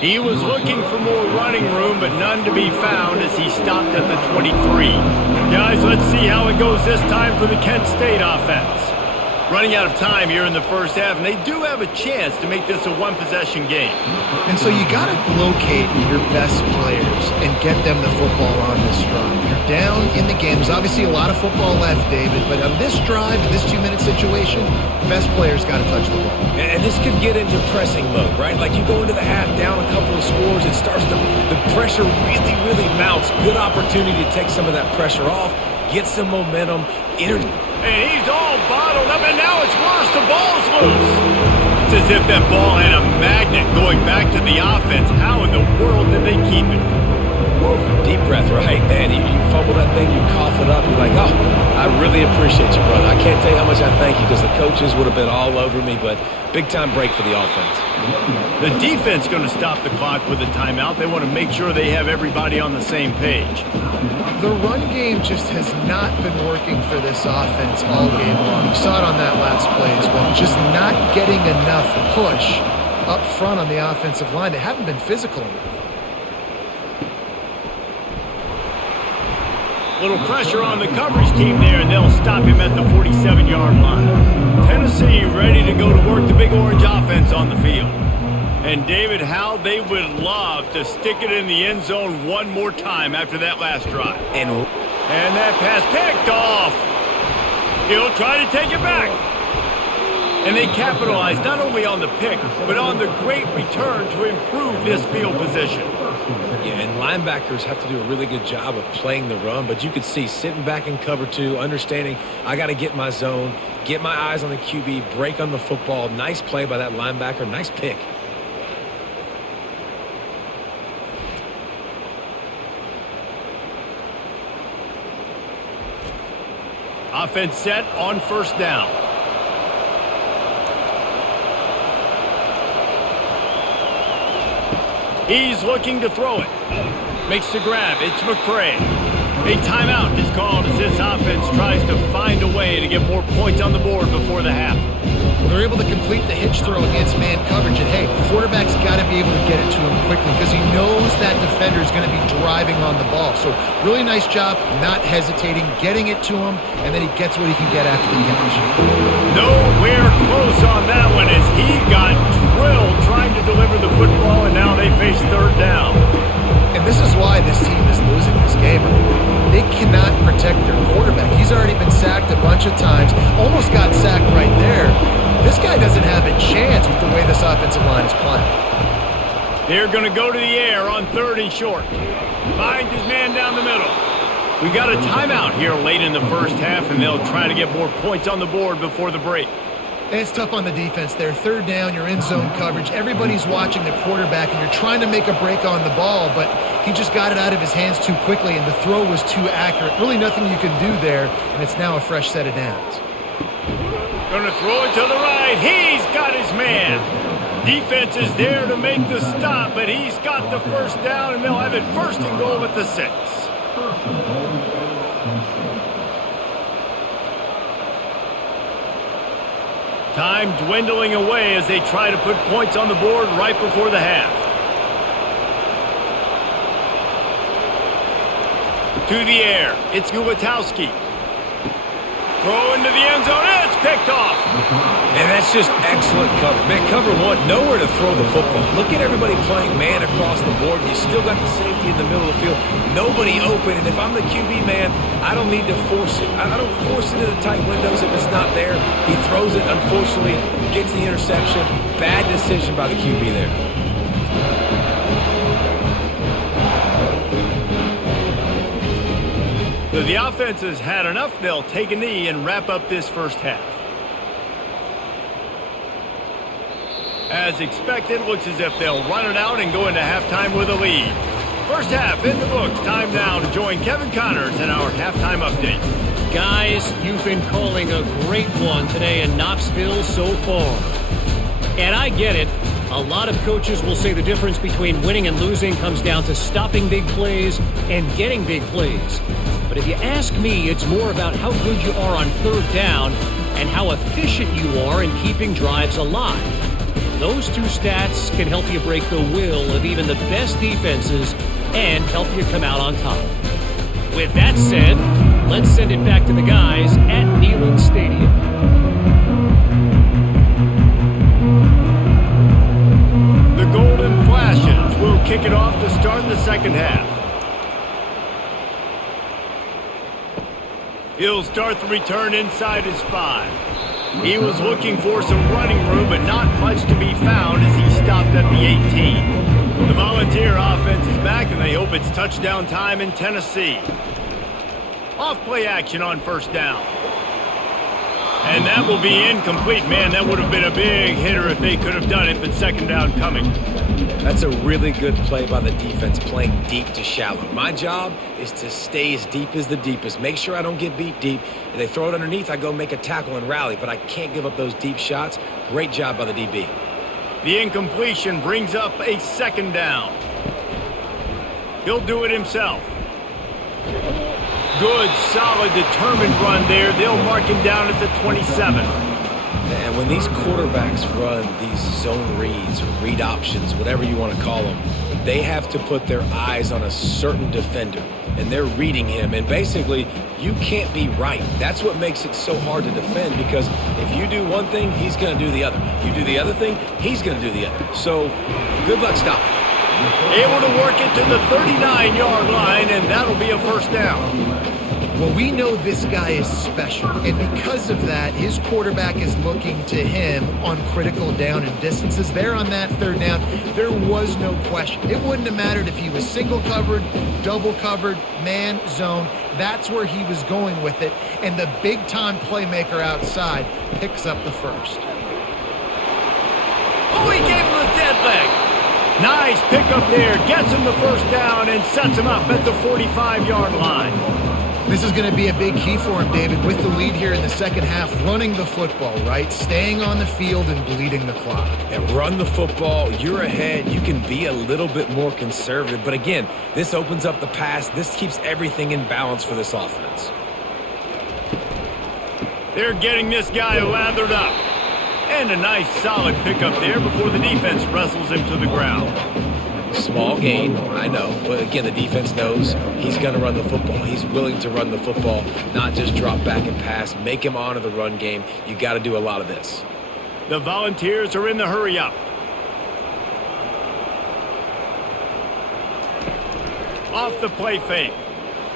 He was looking for more running room, but none to be found as he stopped at the 23. Guys, let's see how it goes this time for the Kent State offense. Running out of time here in the first half, and they do have a chance to make this a one-possession game. And so you got to locate your best players and get them the football on this drive. You're down in the game. There's obviously a lot of football left, David, but on this drive, in this 2-minute situation, best players got to touch the ball. And this could get into pressing mode, right? Like you go into the half down a couple of scores, it starts to, the pressure really, really mounts. Good opportunity to take some of that pressure off, get some momentum, and he's all bottled up, and now it's worse. The ball's loose. It's as if that ball had a magnet going back to the offense. How in the world did they keep it? Whoa, deep breath, right? Man, you fumble that thing, you cough it up, you're like, oh, I really appreciate you, brother. I can't tell you how much I thank you because the coaches would have been all over me, but big-time break for the offense. The defense going to stop the clock with a timeout. They want to make sure they have everybody on the same page. The run game just has not been working for this offense all game long. We saw it on that last play as well. Just not getting enough push up front on the offensive line. They haven't been physical enough. Little pressure on the coverage team there, and they'll stop him at the 47-yard line. Tennessee ready to go to work the Big Orange offense on the field. And David, how they would love to stick it in the end zone one more time after that last drive. And that pass picked off. He'll try to take it back. And they capitalize not only on the pick, but on the great return to improve this field position. Yeah, and linebackers have to do a really good job of playing the run, but you could see sitting back in cover 2, understanding I got to get my zone, get my eyes on the QB, break on the football. Nice play by that linebacker, nice pick. Offense set on first down. He's looking to throw it. Makes the grab. It's McCray. A timeout is called as this offense tries to find a way to get more points on the board before the half. They're able to complete the hitch throw against man coverage, and hey, the quarterback's got to be able to get it to him quickly because he knows that defender is going to be driving on the ball. So really nice job, not hesitating, getting it to him, and then he gets what he can get after the catch. Nowhere close on that one as he got drilled trying to deliver the football, and now they face third down. And this is why this team is losing this game. They cannot protect their quarterback. He's already been sacked a bunch of times, almost got sacked right there. This guy doesn't have a chance with the way this offensive line is playing. They're going to go to the air on 3rd and short. Finds his man down the middle. We got a timeout here late in the first half, and they'll try to get more points on the board before the break. And it's tough on the defense there. 3rd down, you're in zone coverage. Everybody's watching the quarterback, and you're trying to make a break on the ball, but he just got it out of his hands too quickly, and the throw was too accurate. Really nothing you can do there, and it's now a fresh set of downs. Gonna throw it to the right. He's got his man. Defense is there to make the stop, but he's got the first down, and they'll have it 1st and goal at the 6. Time dwindling away as they try to put points on the board right before the half. To the air, it's Gulatowski. Throw into the end zone, and it's picked off. And that's just excellent cover. Man, cover 1, nowhere to throw the football. Look at everybody playing man across the board. You still got the safety in the middle of the field. Nobody open, and if I'm the QB man, I don't need to force it. I don't force it into tight windows if it's not there. He throws it, unfortunately, gets the interception. Bad decision by the QB there. So the offense has had enough. They'll take a knee and wrap up this first half. As expected, looks as if they'll run it out and go into halftime with a lead. First half in the books. Time now to join Kevin Connors in our halftime update. Guys, you've been calling a great one today in Knoxville so far. And I get it. A lot of coaches will say the difference between winning and losing comes down to stopping big plays and getting big plays. But if you ask me, it's more about how good you are on third down and how efficient you are in keeping drives alive. Those two stats can help you break the will of even the best defenses and help you come out on top. With that said, let's send it back to the guys at Neyland Stadium. The Golden Flashes will kick it off to start the second half. He'll start the return inside his 5. He was looking for some running room, but not much to be found as he stopped at the 18. The Volunteer offense is back, and they hope it's touchdown time in Tennessee. Off-play action on first down. And that will be incomplete. Man, that would have been a big hitter if they could have done it, but second down coming. That's a really good play by the defense, playing deep to shallow. My job is to stay as deep as the deepest. Make sure I don't get beat deep. If they throw it underneath, I go make a tackle and rally, but I can't give up those deep shots. Great job by the DB. The incompletion brings up a second down. He'll do it himself. Good, solid, determined run there. They'll mark him down at the 27. And when these quarterbacks run these zone reads or read options, whatever you want to call them, they have to put their eyes on a certain defender, and they're reading him. And basically, you can't be right. That's what makes it so hard to defend, because if you do one thing, he's going to do the other. You do the other thing, he's going to do the other. So, good luck stopping. Able to work it to the 39-yard line, and that'll be a first down. Well, we know this guy is special, and because of that, his quarterback is looking to him on critical down and distances. There on that third down, there was no question. It wouldn't have mattered if he was single covered, double covered, man, zone. That's where he was going with it, and the big-time playmaker outside picks up the first. Oh, he gave him the dead leg. Nice pickup there, gets him the first down and sets him up at the 45-yard line. This is going to be a big key for him, David, with the lead here in the second half, running the football, right? Staying on the field and bleeding the clock. And run the football, you're ahead, you can be a little bit more conservative. But again, this opens up the pass. This keeps everything in balance for this offense. They're getting this guy lathered up. And a nice solid pickup there before the defense wrestles him to the ground. Small gain, I know, but again, the defense knows he's going to run the football. He's willing to run the football, not just drop back and pass, make him honor the run game. You got to do a lot of this. The Volunteers are in the hurry up. Off the play fake.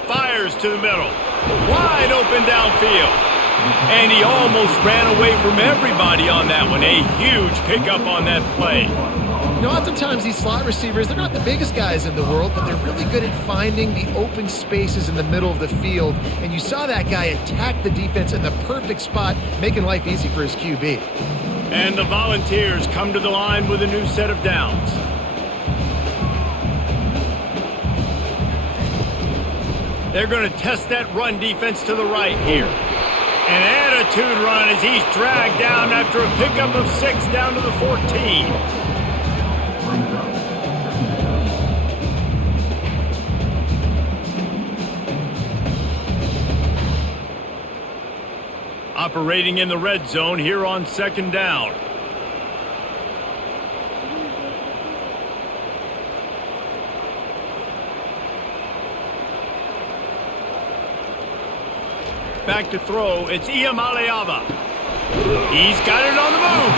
Fires to the middle. Wide open downfield. And he almost ran away from everybody on that one. A huge pickup on that play. You know, oftentimes these slot receivers, they're not the biggest guys in the world, but they're really good at finding the open spaces in the middle of the field. And you saw that guy attack the defense in the perfect spot, making life easy for his QB. And the Volunteers come to the line with a new set of downs. They're going to test that run defense to the right here. An attitude run as he's dragged down after a pickup of 6 down to the 14. Operating in the red zone here on second down. Back to throw, it's Iamaleava. He's got it on the move.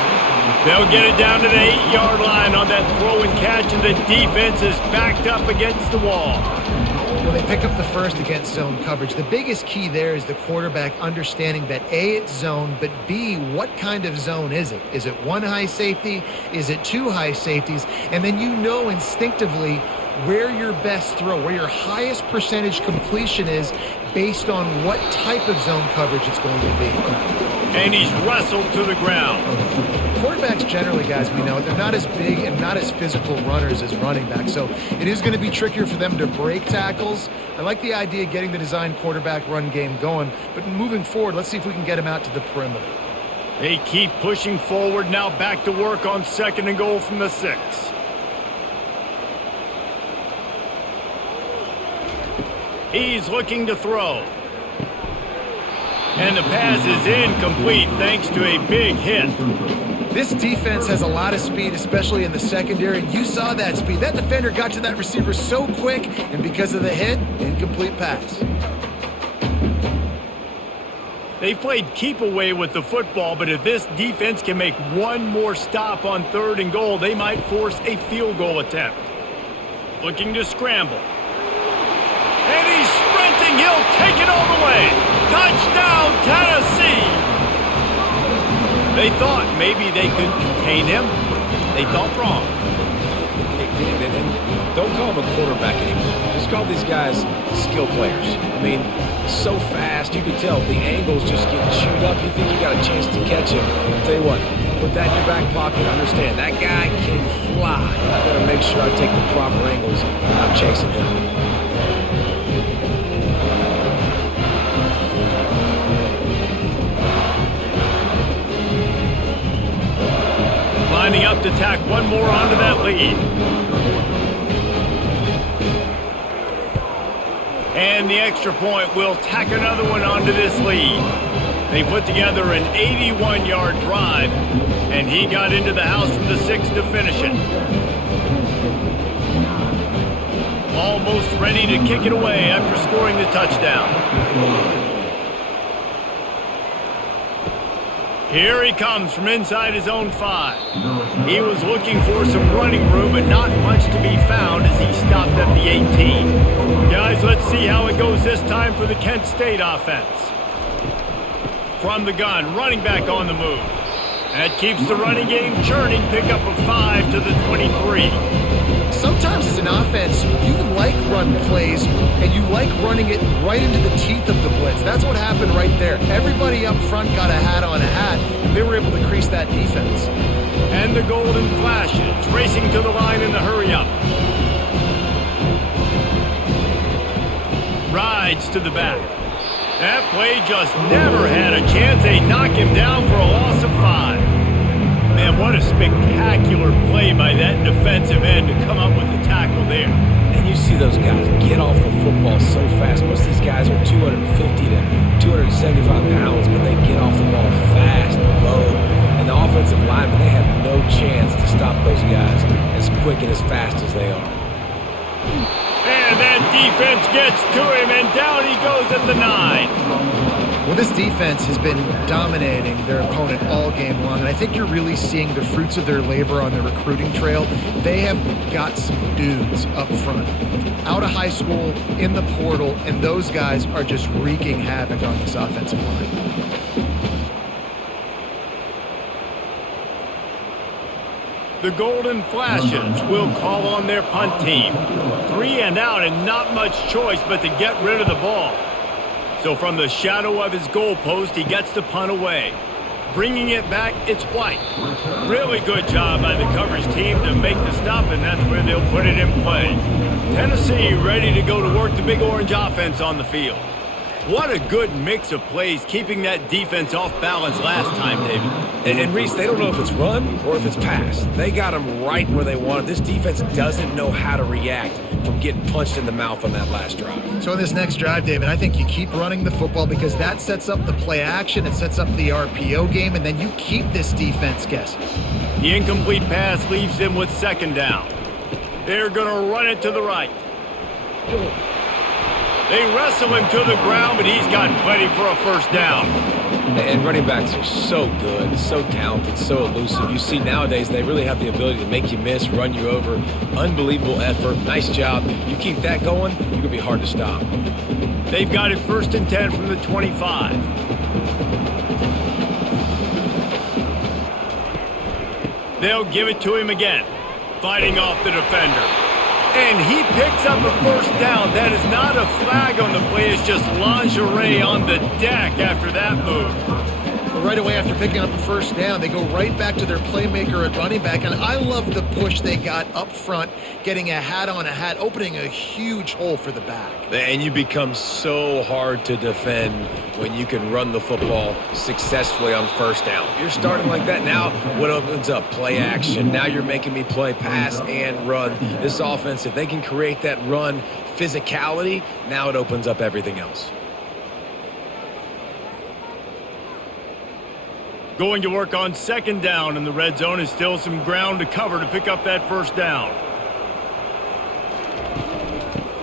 They'll get it down to the 8-yard line on that throw and catch, and the defense is backed up against the wall. Well, they pick up the first against zone coverage. The biggest key there is the quarterback understanding that A, it's zone, but B, what kind of zone is it? Is it one high safety? Is it two high safeties? And then you know instinctively where your best throw, where your highest percentage completion is based on what type of zone coverage it's going to be. And he's wrestled to the ground. Quarterbacks generally, guys, we know, they're not as big and not as physical runners as running backs, so it is going to be trickier for them to break tackles. I like the idea of getting the design quarterback run game going, but moving forward, let's see if we can get him out to the perimeter. They keep pushing forward, now back to work on 2nd and goal from the 6. He's looking to throw. And the pass is incomplete thanks to a big hit. This defense has a lot of speed, especially in the secondary, and you saw that speed. That defender got to that receiver so quick, and because of the hit, incomplete pass. They played keep away with the football, but if this defense can make one more stop on 3rd and goal, they might force a field goal attempt. Looking to scramble. And he's sprinting. He'll take it all the way. Touchdown, Tennessee! They thought maybe they could contain him. They thought wrong. They did, and don't call him a quarterback anymore. Just call these guys skill players. I mean, so fast, you can tell the angles just get chewed up. You think you got a chance to catch him. I'll tell you what, put that in your back pocket. Understand, that guy can fly. I gotta make sure I take the proper angles when I'm chasing him. Lining up to tack one more onto that lead. And the extra point will tack another one onto this lead. They put together an 81-yard drive, and he got into the house from the 6 to finish it. Almost ready to kick it away after scoring the touchdown. Here he comes from inside his own 5. He was looking for some running room, but not much to be found as he stopped at the 18. Guys, let's see how it goes this time for the Kent State offense. From the gun, running back on the move. That keeps the running game churning, pickup of 5 to the 23. Sometimes as an offense, you like run plays, and you like running it right into the teeth of the blitz. That's what happened right there. Everybody up front got a hat on a hat, and they were able to crease that defense. And the golden flashes, racing to the line in the hurry-up. Rides to the back. That play just never had a chance. They knock him down for a loss of 5. Man, what a spectacular play by that defensive end to come up with the tackle there. And you see those guys get off the football so fast. Most of these guys are 250 to 275 pounds, but they get off the ball fast and low. And the offensive linemen, they have no chance to stop those guys as quick and as fast as they are. And that defense gets to him, and down he goes at the 9. Well, this defense has been dominating their opponent all game long, and I think you're really seeing the fruits of their labor on the recruiting trail. They have got some dudes up front, out of high school, in the portal, and those guys are just wreaking havoc on this offensive line. The Golden Flashes will call on their punt team. 3 and out, and not much choice but to get rid of the ball. So from the shadow of his goalpost, he gets the punt away. Bringing it back, it's White. Really good job by the coverage team to make the stop, and that's where they'll put it in play. Tennessee ready to go to work the Big Orange offense on the field. What a good mix of plays, keeping that defense off balance last time, David. And Reese, they don't know if it's run or if it's pass. They got them right where they want it. This defense doesn't know how to react from getting punched in the mouth on that last drive. So in this next drive, David, I think you keep running the football because that sets up the play action, it sets up the RPO game, and then you keep this defense guessing. The incomplete pass leaves them with 2nd down. They're going to run it to the right. They wrestle him to the ground, but he's got plenty for a 1st down. And running backs are so good, so talented, so elusive. You see nowadays they really have the ability to make you miss, run you over. Unbelievable effort. Nice job. You keep that going, you're going to be hard to stop. They've got it 1st and 10 from the 25. They'll give it to him again, fighting off the defender. And he picks up a 1st down. That is not a flag on the play. It's just lingerie on the deck after that move. right away after picking up a first down, they go right back to their playmaker at running back. And I love the push they got up front, getting a hat on a hat, opening a huge hole for the back. And you become so hard to defend when you can run the football successfully on first down. You're starting like that. Now what opens up? Play action. Now you're making me play pass and run. This offense, if they can create that run physicality, now it opens up everything else. Going to work on second down in the red zone is still some ground to cover to pick up that first down.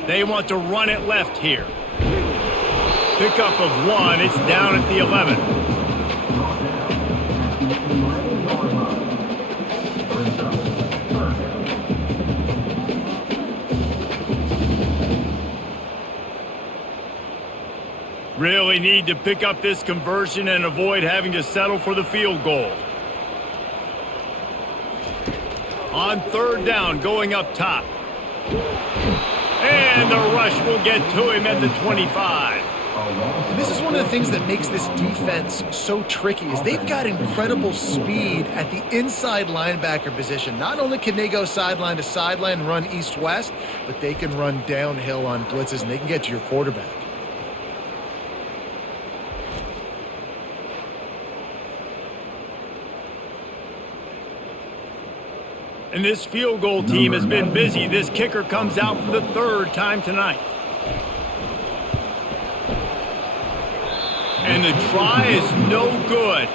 They want to run it left here. Pickup of 1. It's down at the 11. Really need to pick up this conversion and avoid having to settle for the field goal. On third down, going up top. And the rush will get to him at the 25. And this is one of the things that makes this defense so tricky is they've got incredible speed at the inside linebacker position. Not only can they go sideline to sideline and run east-west, but they can run downhill on blitzes and they can get to your quarterback. And this field goal team has been busy. This kicker comes out for the third time tonight. And the try is no good.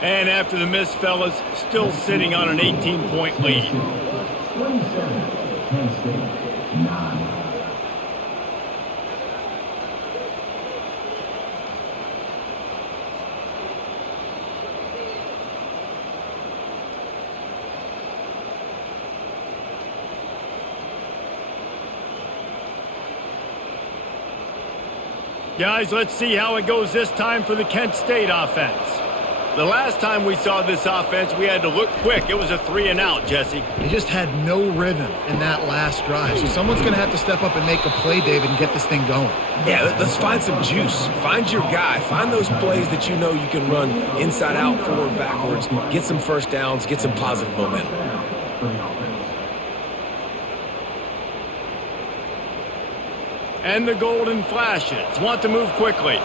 And after the miss, fellas, still sitting on an 18-point lead. 27, Penn State, 9. Guys, let's see how it goes this time for the Kent State offense. The last time we saw this offense, we had to look quick. It was a 3-and-out, Jesse. They just had no rhythm in that last drive. So someone's going to have to step up and make a play, David, and get this thing going. Yeah, let's find some juice. Find your guy. Find those plays that you know you can run inside out, forward, backwards. Get some first downs. Get some positive momentum. And the golden flashes. Want to move quickly.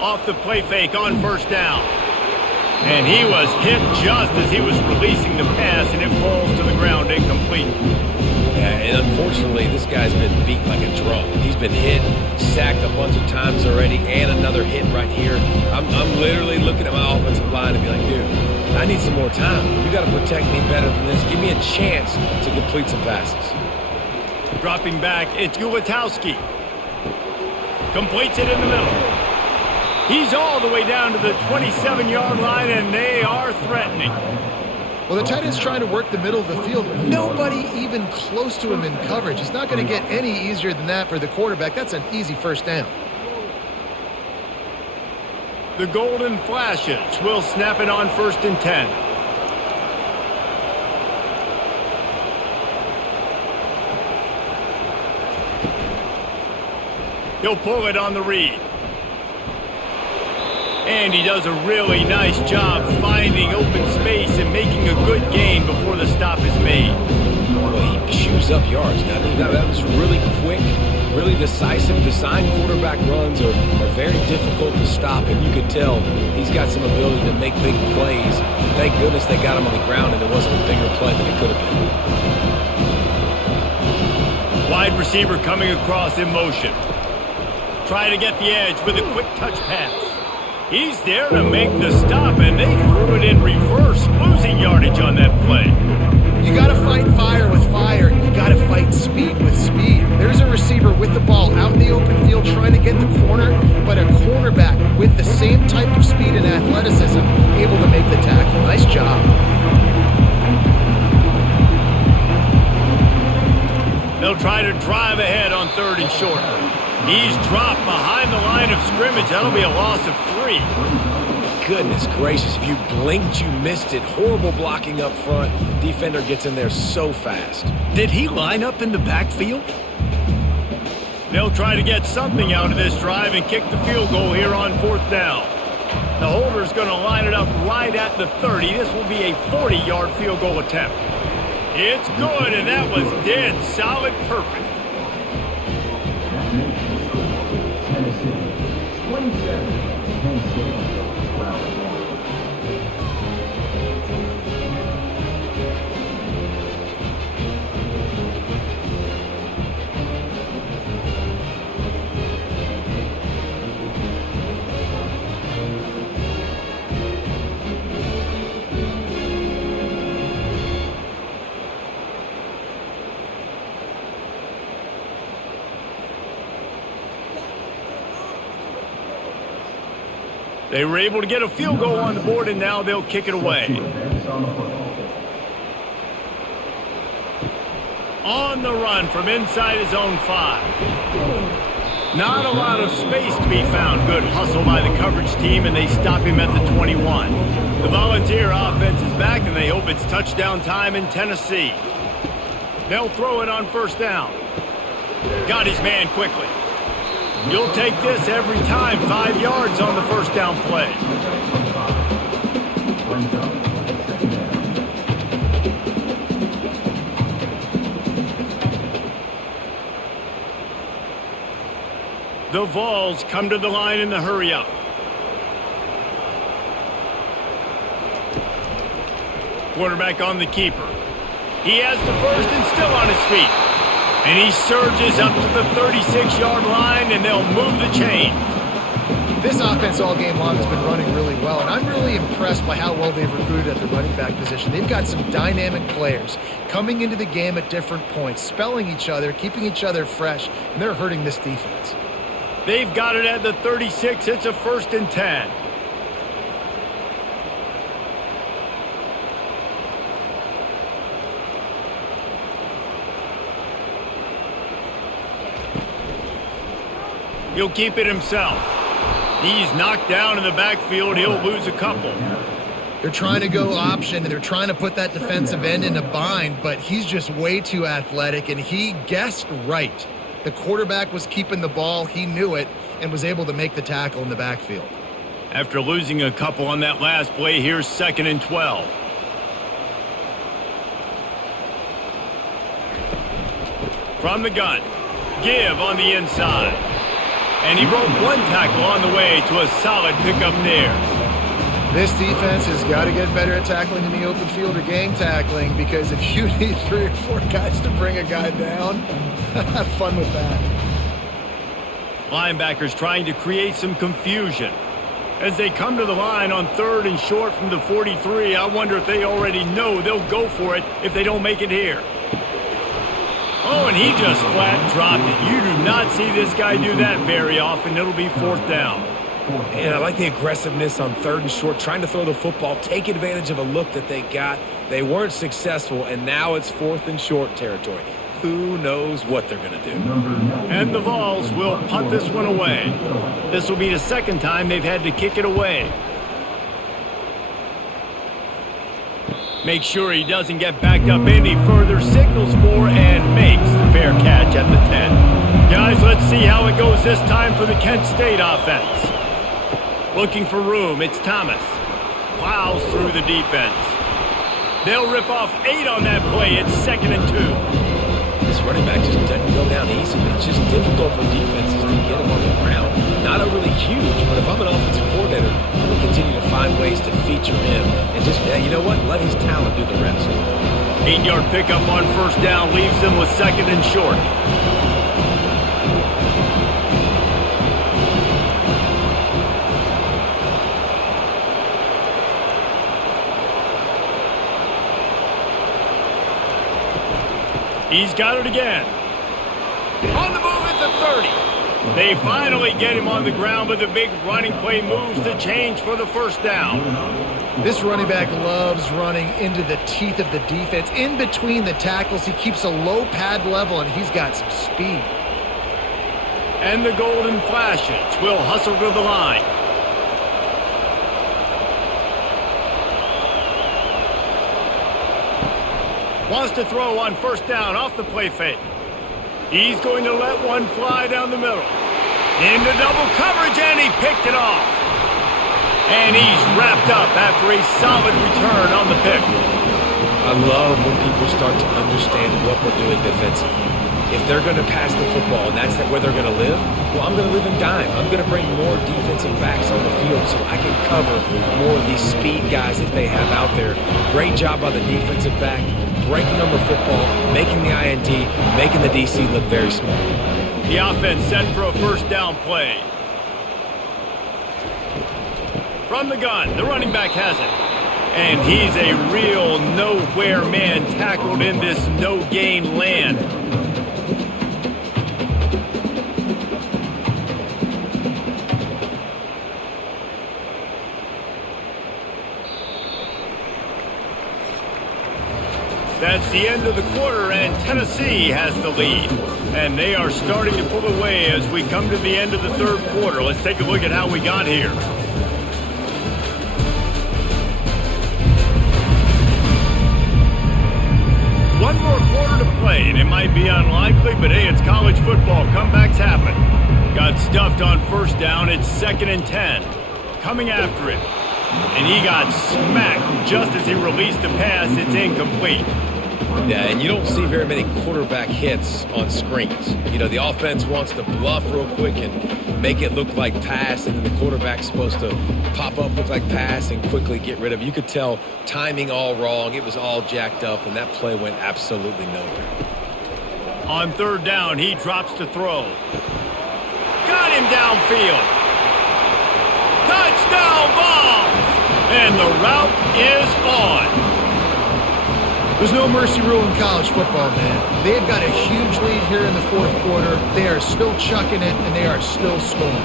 Off the play fake on first down. And he was hit just as he was releasing the pass, and it falls to the ground incomplete. Yeah, and unfortunately, this guy's been beat like a drum. He's been hit, sacked a bunch of times already, and another hit right here. I'm literally looking at my offensive line and be like, dude, I need some more time. You got to protect me better than this. Give me a chance to complete some passes. Dropping back, it's Gulitowski. Completes it in the middle. He's all the way down to the 27-yard line, and they are threatening. Well, the tight end's trying to work the middle of the field. Nobody even close to him in coverage. It's not going to get any easier than that for the quarterback. That's an easy first down. The golden flashes will snap it on 1st and 10. He'll pull it on the read. And he does a really nice job finding open space and making a good gain before the stop is made. Well, he chews up yards. Now, that was really quick, really decisive. Design quarterback runs are very difficult to stop, and you could tell he's got some ability to make big plays. And thank goodness they got him on the ground and it wasn't a bigger play than it could have been. Wide receiver coming across in motion. Try to get the edge with a quick touch pass. He's there to make the stop, and they threw it in reverse, losing yardage on that play. You got to fight fire with fire. You got to fight speed with speed. There's a receiver with the ball out in the open field trying to get the corner, but a cornerback with the same type of speed and athleticism able to make the tackle. Nice job. They'll try to drive ahead on 3rd and short. He's dropped behind the line of scrimmage. That'll be a loss of 3. goodness gracious. If you blinked, you missed it. Horrible blocking up front. Defender gets in there so fast. Did he line up in the backfield? They'll try to get something out of this drive and kick the field goal here on 4th down. The holder's going to line it up right at the 30. This will be a 40-yard field goal attempt. It's good, and that was dead solid perfect. Tennessee, 27, Penn State, 12. They were able to get a field goal on the board, and now they'll kick it away. On the run from inside his own 5. Not a lot of space to be found. Good hustle by the coverage team, and they stop him at the 21. The Volunteer offense is back, and they hope it's touchdown time in Tennessee. They'll throw it on 1st down. Got his man quickly. You'll take this every time. 5 yards on the 1st down play. The Vols come to the line in the hurry-up. Quarterback on the keeper. He has the first and still on his feet. And he surges up to the 36-yard line, and they'll move the chain. This offense all game long has been running really well, and I'm really impressed by how well they've recruited at the running back position. They've got some dynamic players coming into the game at different points, spelling each other, keeping each other fresh, and they're hurting this defense. They've got it at the 36. It's a 1st and 10. He'll keep it himself. He's knocked down in the backfield. He'll lose a couple. They're trying to go option, and they're trying to put that defensive end in a bind, but he's just way too athletic, and he guessed right. The quarterback was keeping the ball. He knew it and was able to make the tackle in the backfield. After losing a couple on that last play, here's 2nd and 12. From the gun. Give on the inside. And he broke one tackle on the way to a solid pickup there. This defense has got to get better at tackling in the open field or gang tackling, because if you need 3 or 4 guys to bring a guy down, have fun with that. Linebackers trying to create some confusion. As they come to the line on 3rd and short from the 43, I wonder if they already know they'll go for it if they don't make it here. Oh, and he just flat dropped it. You do not see this guy do that very often. It'll be 4th down. And I like the aggressiveness on 3rd and short, trying to throw the football, take advantage of a look that they got. They weren't successful, and now it's 4th and short territory. Who knows what they're going to do? And the Vols will punt this one away. This will be the 2nd time they've had to kick it away. Make sure he doesn't get backed up any further. Signals for and makes the fair catch at the 10. Guys, let's see how it goes this time for the Kent State offense. Looking for room, it's Thomas. Plows through the defense. They'll rip off 8 on that play. It's 2nd and 2. This running back just doesn't go down easy, but it's just difficult for defenses to get him on the ground. Not overly huge, but if I'm an offensive coordinator, I'm going to continue to find ways to feature him and just, you know what, let his talent do the rest. 8-yard pickup on 1st down leaves them with 2nd and short. He's got it again. On the move at the 30. They finally get him on the ground, but the big running play moves the change for the 1st down. This running back loves running into the teeth of the defense. In between the tackles, he keeps a low pad level, and he's got some speed. And the Golden Flashes will hustle to the line. Wants to throw on first down off the play fake. He's going to let one fly down the middle. Into double coverage, and he picked it off. And he's wrapped up after a solid return on the pick. I love when people start to understand what we're doing defensively. If they're going to pass the football and that's where they're going to live, well, I'm going to live in dime. I'm going to bring more defensive backs on the field so I can cover more of these speed guys that they have out there. Great job by the defensive back, breaking them the football, making the INT, making the DC look very smart. The offense set for a first down play. From the gun, the running back has it. And he's a real nowhere man tackled in this no-gain land. That's the end of the quarter, and Tennessee has the lead. And they are starting to pull away as we come to the end of the third quarter. Let's take a look at how we got here. One more quarter to play, and it might be unlikely, but hey, it's college football. Comebacks happen. Got stuffed on first down. It's 2nd and 10. Coming after it. And he got smacked just as he released the pass. It's incomplete. Yeah, and you don't see very many quarterback hits on screens. You know, the offense wants to bluff real quick and make it look like pass, and then the quarterback's supposed to pop up, look like pass, and quickly get rid of it. You could tell timing all wrong. It was all jacked up, and that play went absolutely nowhere. On third down, he drops to throw. Got him downfield. Touchdown ball! And the route is on. There's no mercy rule in college football, man. They've got a huge lead here in the fourth quarter. They are still chucking it, and they are still scoring.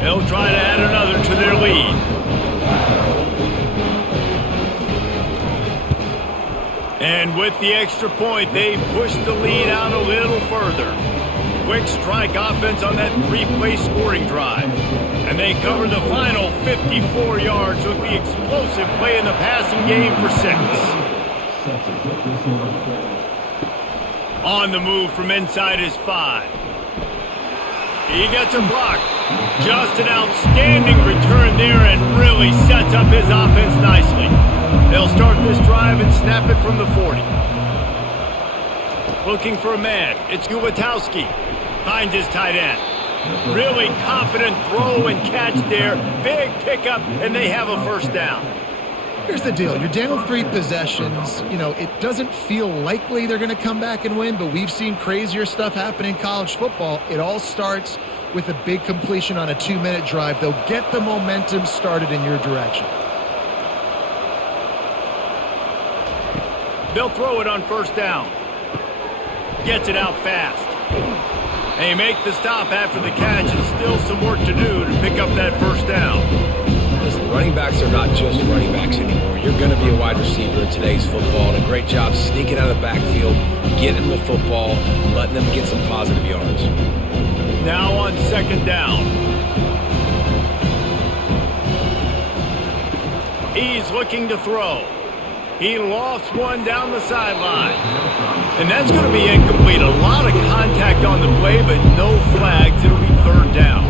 They'll try to add another to their lead. And with the extra point, they push the lead out a little further. Quick strike offense on that three-play scoring drive. And they cover the final 54 yards with the explosive play in the passing game for 6. On the move from inside his 5. He gets a block. Just an outstanding return there and really sets up his offense nicely. They'll start this drive and snap it from the 40. Looking for a man. It's Gulatowski. Finds his tight end. Really confident throw and catch there. Big pickup, and they have a first down. Here's the deal. You're down 3 possessions. You know, it doesn't feel likely they're going to come back and win, but we've seen crazier stuff happen in college football. It all starts with a big completion on a 2-minute drive. They'll get the momentum started in your direction. They'll throw it on first down. Gets it out fast. They make the stop after the catch, and still some work to do to pick up that first down. Listen, running backs are not just running backs anymore. You're going to be a wide receiver in today's football, and a great job sneaking out of the backfield, getting the football, letting them get some positive yards. Now on second down. He's looking to throw. He lofts one down the sideline. And that's going to be incomplete. A lot of contact on the play, but no flags. It'll be third down.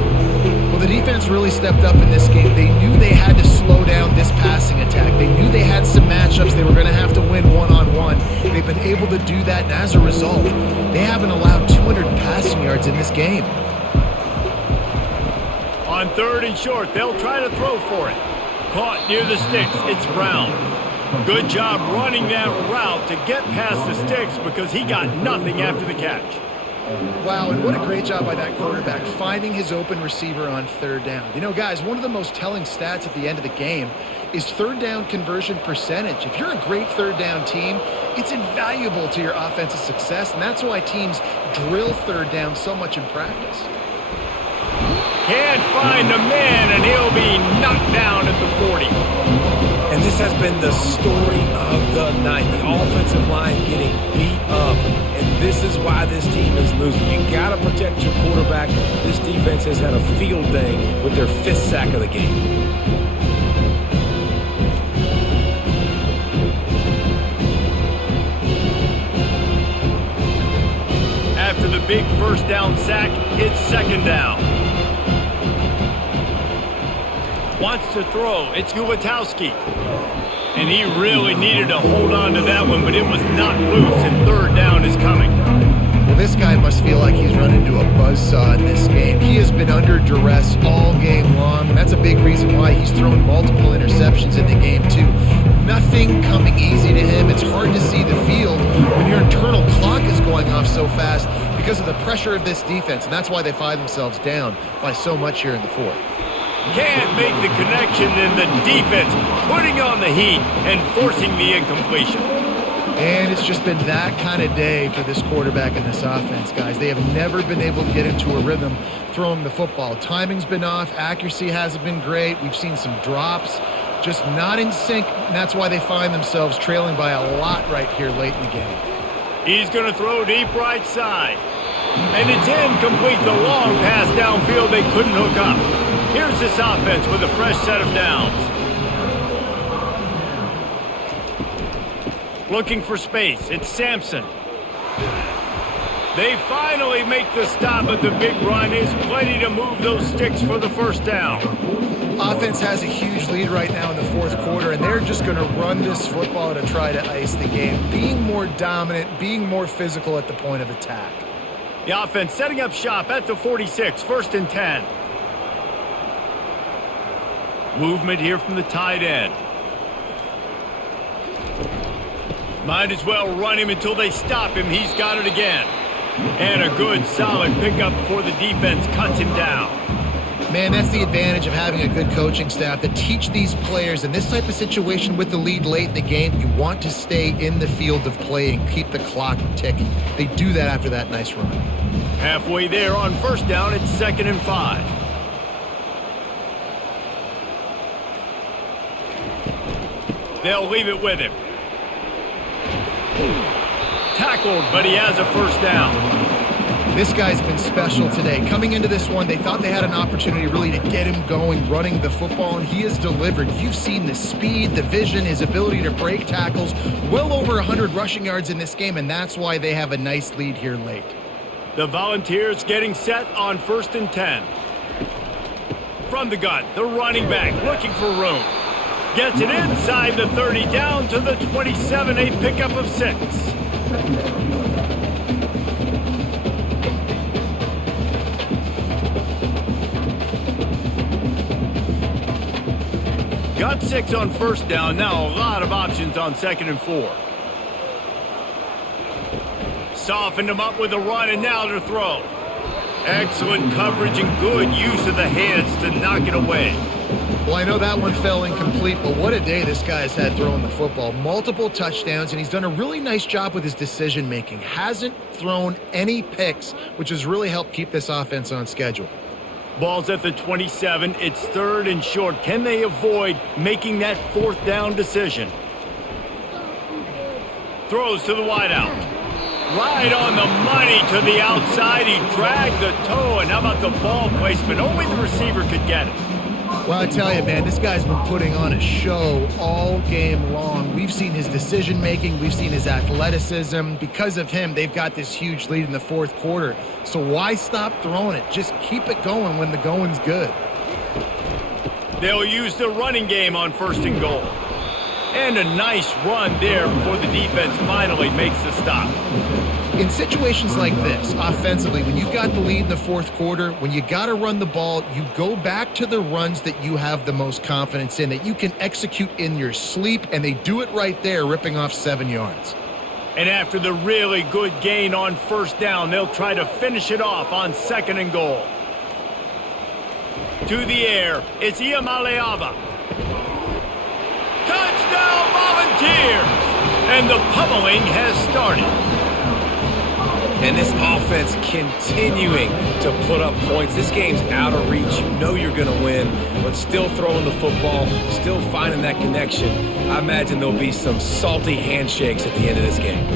Well, the defense really stepped up in this game. They knew they had to slow down this passing attack. They knew they had some matchups they were going to have to win one-on-one. They've been able to do that, and as a result, they haven't allowed 200 passing yards in this game. On third and short, they'll try to throw for it. Caught near the sticks. It's Brown. Good job running that route to get past the sticks because he got nothing after the catch. Wow, and what a great job by that quarterback finding his open receiver on third down. You know, guys, one of the most telling stats at the end of the game is third down conversion percentage. If you're a great third down team, it's invaluable to your offensive success, and that's why teams drill third down so much in practice. Can't find the man, and he'll be knocked down at the 40. And this has been the story of the night. The offensive line getting beat up. And this is why this team is losing. You got to protect your quarterback. This defense has had a field day with their 5th sack of the game. After the big first down sack, it's second down. Wants to throw. It's Gulatowski. And he really needed to hold on to that one, but it was not loose, and third down is coming. Well, this guy must feel like he's run into a buzzsaw in this game. He has been under duress all game long, and that's a big reason why he's thrown multiple interceptions in the game, too. Nothing coming easy to him. It's hard to see the field when your internal clock is going off so fast because of the pressure of this defense, and that's why they find themselves down by so much here in the fourth. Can't make the connection, and the defense putting on the heat and forcing the incompletion. And it's just been that kind of day for this quarterback and this offense, guys. They have never been able to get into a rhythm throwing the football. Timing's been off. Accuracy hasn't been great. We've seen some drops, just not in sync, and that's why they find themselves trailing by a lot right here late in the game. He's going to throw deep right side. And it's incomplete. The long pass downfield they couldn't hook up. Here's this offense with a fresh set of downs. Looking for space. It's Sampson. They finally make the stop, but the big run is plenty to move those sticks for the first down. Offense has a huge lead right now in the fourth quarter, and they're just going to run this football to try to ice the game, being more dominant, being more physical at the point of attack. The offense setting up shop at the 46, 1st and 10. Movement here from the tight end. Might as well run him until they stop him. He's got it again. And a good, solid pickup before the defense cuts him down. Man, that's the advantage of having a good coaching staff to teach these players in this type of situation with the lead late in the game. You want to stay in the field of play and keep the clock ticking. They do that after that nice run. Halfway there on first down, it's 2nd and 5. They'll leave it with him. Tackled, but he has a first down. This guy's been special today. Coming into this one, they thought they had an opportunity really to get him going, running the football, and he has delivered. You've seen the speed, the vision, his ability to break tackles, well over 100 rushing yards in this game, and that's why they have a nice lead here late. The Volunteers getting set on 1st and 10. From the gun, the running back looking for room. Gets it inside the 30, down to the 27, a pickup of 6. Got 6 on first down, now a lot of options on 2nd and 4. Softened him up with a run, and now to throw. Excellent coverage and good use of the hands to knock it away. Well, I know that one fell incomplete, but what a day this guy's had throwing the football. Multiple touchdowns, and he's done a really nice job with his decision-making. Hasn't thrown any picks, which has really helped keep this offense on schedule. Ball's at the 27. It's 3rd and short. Can they avoid making that 4th down decision? Throws to the wideout. Right on the money to the outside. He dragged the toe, and how about the ball placement? Only the receiver could get it. Well, I tell you, man, this guy's been putting on a show all game long. We've seen his decision-making. We've seen his athleticism. Because of him, they've got this huge lead in the fourth quarter. So why stop throwing it? Just keep it going when the going's good. They'll use the running game on 1st and goal. And a nice run there before the defense finally makes the stop. In situations like this, offensively, when you've got the lead in the fourth quarter, when you got to run the ball, you go back to the runs that you have the most confidence in, that you can execute in your sleep, and they do it right there, ripping off 7 yards. And after the really good gain on first down, they'll try to finish it off on 2nd and goal. To the air, it's Iamaleava. Touchdown Volunteers! And the pummeling has started. And this offense continuing to put up points. This game's out of reach. You know you're going to win, but still throwing the football, still finding that connection. I imagine there'll be some salty handshakes at the end of this game.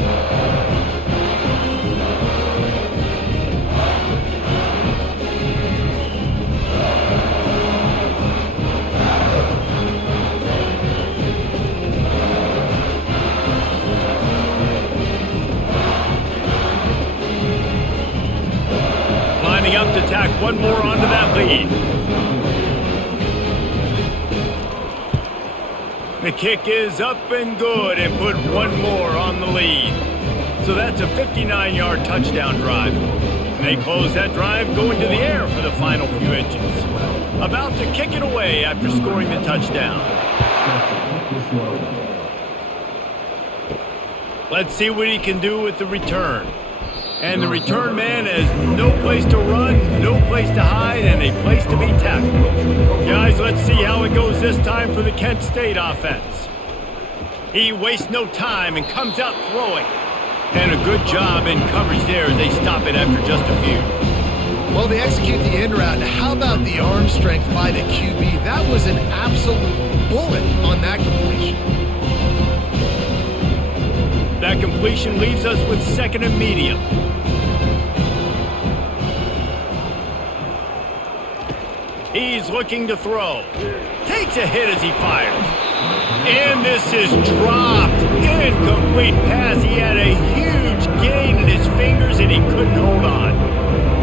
Up to tack one more onto that lead. The kick is up and good and put one more on the lead. So that's a 59-yard touchdown drive. And they close that drive going to the air for the final few inches. About to kick it away after scoring the touchdown. Let's see what he can do with the return. And the return man has no place to run, no place to hide, and a place to be tackled. Guys, let's see how it goes this time for the Kent State offense. He wastes no time and comes out throwing. And a good job in coverage there as they stop it after just a few. Well, they execute the end route. How about the arm strength by the QB? That was an absolute bullet on that completion. That completion leaves us with second and medium. He's looking to throw. Takes a hit as he fires. And this is dropped. Incomplete pass. He had a huge gain in his fingers and he couldn't hold on.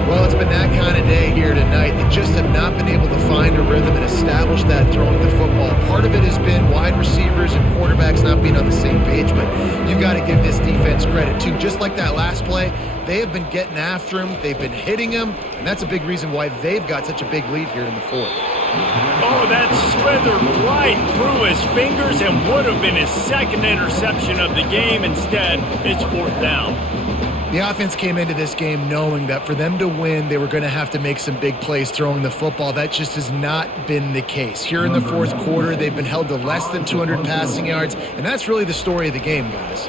Well, it's been that kind of day here tonight. They just have not been able to find a rhythm and establish that throwing the football. Part of it has been wide receivers and quarterbacks not being on the same page, but you've got to give this defense credit too. Just like that last play, they have been getting after him. They've been hitting him, and that's a big reason why they've got such a big lead here in the fourth. Oh, that slithered right through his fingers and would have been his second interception of the game. Instead, it's fourth down. The offense came into this game knowing that for them to win, they were going to have to make some big plays throwing the football. That just has not been the case. Here in the fourth quarter, they've been held to less than 200 passing yards, and that's really the story of the game, guys.